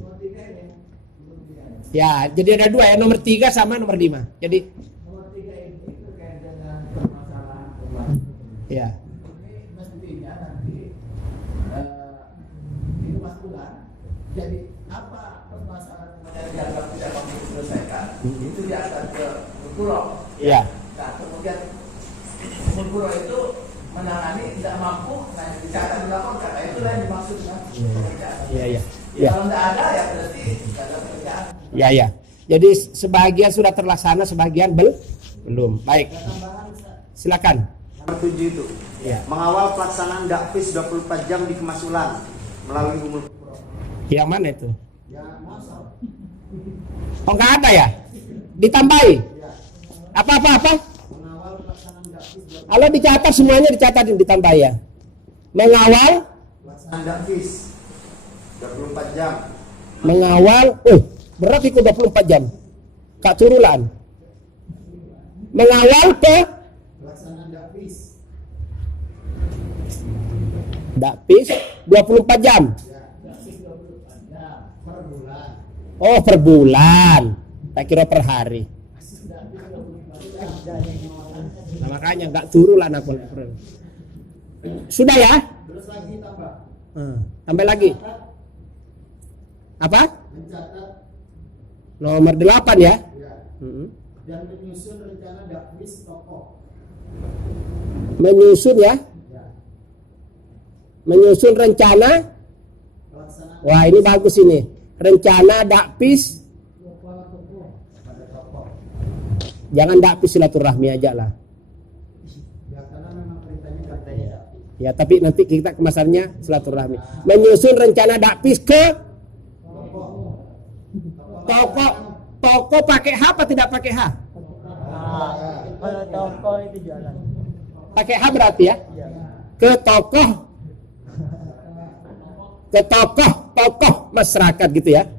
Ya, jadi ada 2 ya, nomor 3 sama nomor 5. Jadi Nomor 3 ini terkait dengan permasalahan pembahasan. ya. Ini mestinya nanti itu Mas Bulan. Jadi apa permasalahan yang dianggap tidak mampu diselesaikan itu diangkat ke Mulkuro. Ya. Nah kemudian Mulkuro itu menangani tidak mampu, nah dicatat dilaporkan. Nah itulah yang dimaksud dengan pekerjaan. Iya. Kalau tidak ada ya berarti tidak ada pekerjaan. Ya. Jadi sebagian sudah terlaksana, sebagian belum. Baik. Silakan. Nomor 7 itu. Ya. Mengawal pelaksanaan Dakpis 24 jam di Kemasulan melalui Umul. Yang mana itu? Ya masuk. Oh, nggak ada ya? Ditambahi. Apa? Mengawal pelaksanaan Dakpis Kalau dicatat semuanya dicatat ditambah ya. Mengawal, Pelaksanaan Dakpis 24 jam. mengawal. Berat itu 24 jam. Kak Turulan. Mengawal ke pelaksanaan Dakpis. Dakpis 24 jam. Dakpis 24 jam per bulan. Oh, per bulan. Tak kira per hari. Nah, makanya nggak turulan aku. Sudah ya? Terus lagi tambah. Tambah lagi. Apa? Mencatat Nomor 8 ya? ya, Mm-mm. dan menyusun rencana Dakpis tokoh. Menyusun ya? Ya. Menyusun rencana. Pelaksanaan Wah, ini bagus ini. Rencana Dakpis. pada tokoh. Jangan Dakpis silaturahmi aja lah. Ya karena memang perintahnya katanya. Ya, tapi nanti kita kemasannya silaturahmi. Menyusun rencana Dakpis ke toko pakai H apa tidak pakai H? Kalau toko itu jualan. Pakai H berarti ya? Ke tokoh masyarakat gitu ya.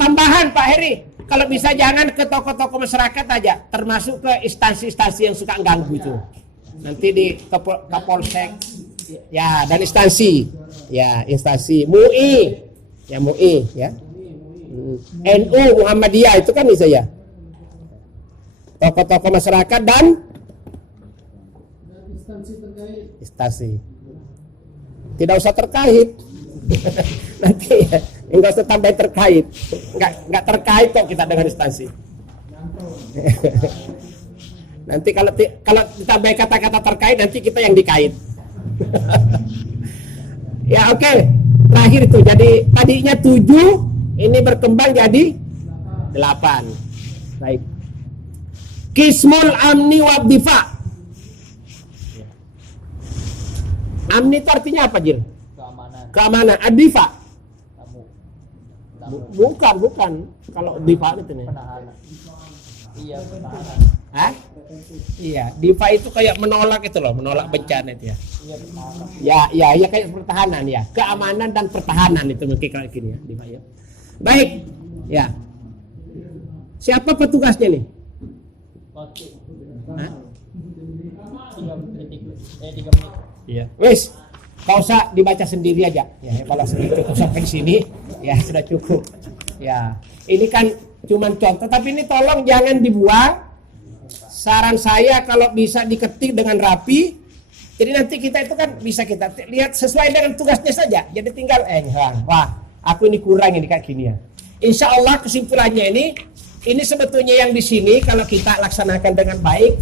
Tambahan Pak Heri, kalau bisa jangan ke tokoh-tokoh masyarakat aja, termasuk ke instansi-instansi yang suka ganggu itu. Nanti di Kapolsek ya, dan instansi ya, instansi MUI ya, MUI ya, NU Muhammadiyah itu kan bisa ya, tokoh-tokoh masyarakat dan Instansi terkait. instansi. Tidak usah terkait. Nanti ya, enggak usah tambah terkait. Enggak terkait kok kita dengan instansi. Nanti kalau ditambah kata-kata terkait, nanti kita yang dikait. Ya oke. Terakhir itu. Jadi tadinya 7, Ini berkembang jadi 8. Baik. Qismul amni wa difa. Amni itu artinya apa, Jil? Keamanan. Adifa. Bukan. Kalau difa itu nih. Iya, pertahanan. Hah? Iya, difa itu kayak menolak itu loh, menolak bencana itu ya. Iya, pertahanan. Ya kayak pertahanan ya. Keamanan dan pertahanan itu mungkin kayak gini ya, difa ya. Baik. Ya. Siapa petugasnya nih? Oke. Hah? 3 menit. Iya. Wis, kau usah dibaca sendiri aja. Ya, kalau cukup sampai sini, ya sudah cukup. Ya, ini kan cuman contoh, tapi ini tolong jangan dibuang. Saran saya kalau bisa diketik dengan rapi. Jadi nanti kita itu kan bisa kita lihat sesuai dengan tugasnya saja. Jadi tinggal wah, aku ini kurang ini kayak gini ya. Insya Allah kesimpulannya ini sebetulnya yang di sini kalau kita laksanakan dengan baik,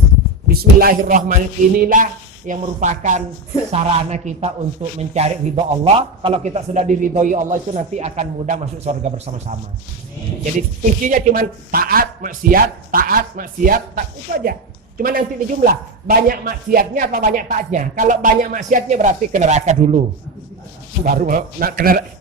Bismillahirrahmanirrahim, inilah yang merupakan sarana kita untuk mencari ridho Allah. Kalau kita sudah diridhoi Allah itu nanti akan mudah masuk surga bersama-sama. Jadi kuncinya cuma taat, maksiat, tak itu aja. Cuma nanti di jumlah banyak maksiatnya atau banyak taatnya. Kalau banyak maksiatnya berarti ke neraka dulu. Baru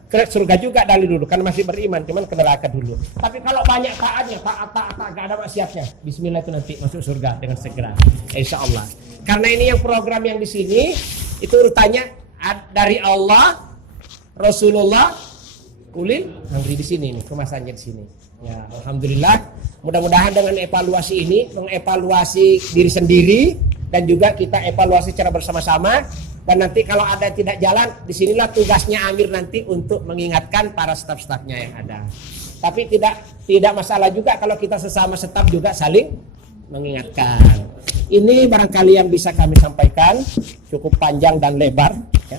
ke surga juga dari dulu kan masih beriman, cuman ke neraka dulu. Tapi kalau banyak taatnya, taat gak ada maksiatnya, bismillah itu nanti masuk surga dengan segera, insya Allah. Karena ini yang program yang di sini itu urutannya dari Allah, Rasulullah, ulil amri di sini nih, kemasannya di sini. Ya, alhamdulillah. Mudah-mudahan dengan evaluasi ini mengevaluasi diri sendiri dan juga kita evaluasi secara bersama-sama. Dan nanti kalau ada tidak jalan, disinilah tugasnya Amir nanti untuk mengingatkan para staf-stafnya yang ada. Tapi tidak masalah juga kalau kita sesama staf juga saling mengingatkan. Ini barangkali yang bisa kami sampaikan, cukup panjang dan lebar. Ya.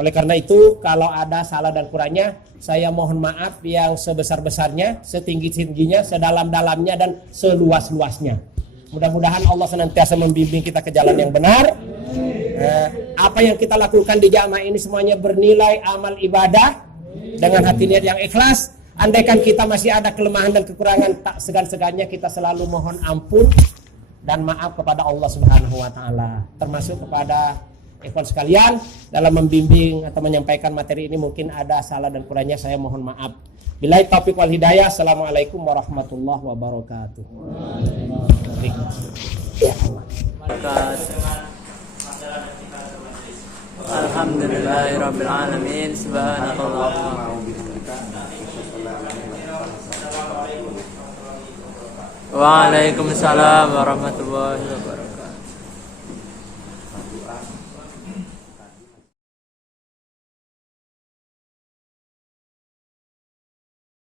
Oleh karena itu, kalau ada salah dan kurangnya, saya mohon maaf yang sebesar-besarnya, setinggi-tingginya, sedalam-dalamnya, dan seluas-luasnya. Mudah-mudahan Allah senantiasa membimbing kita ke jalan yang benar. Apa yang kita lakukan di jamaah ini semuanya bernilai amal ibadah dengan hati niat yang ikhlas. Andaikan kita masih ada kelemahan dan kekurangan, tak segan-segannya kita selalu mohon ampun dan maaf kepada Allah Subhanahu wa taala. Termasuk kepada ikhwan sekalian dalam membimbing atau menyampaikan materi ini mungkin ada salah dan kurangnya, saya mohon maaf. Billahi taufiq wal hidayah. Assalamualaikum warahmatullahi wabarakatuh. Alhamdulillahirabbil alamin. Subhanallah. Waalaikumsalam warahmatullahi wabarakatuh.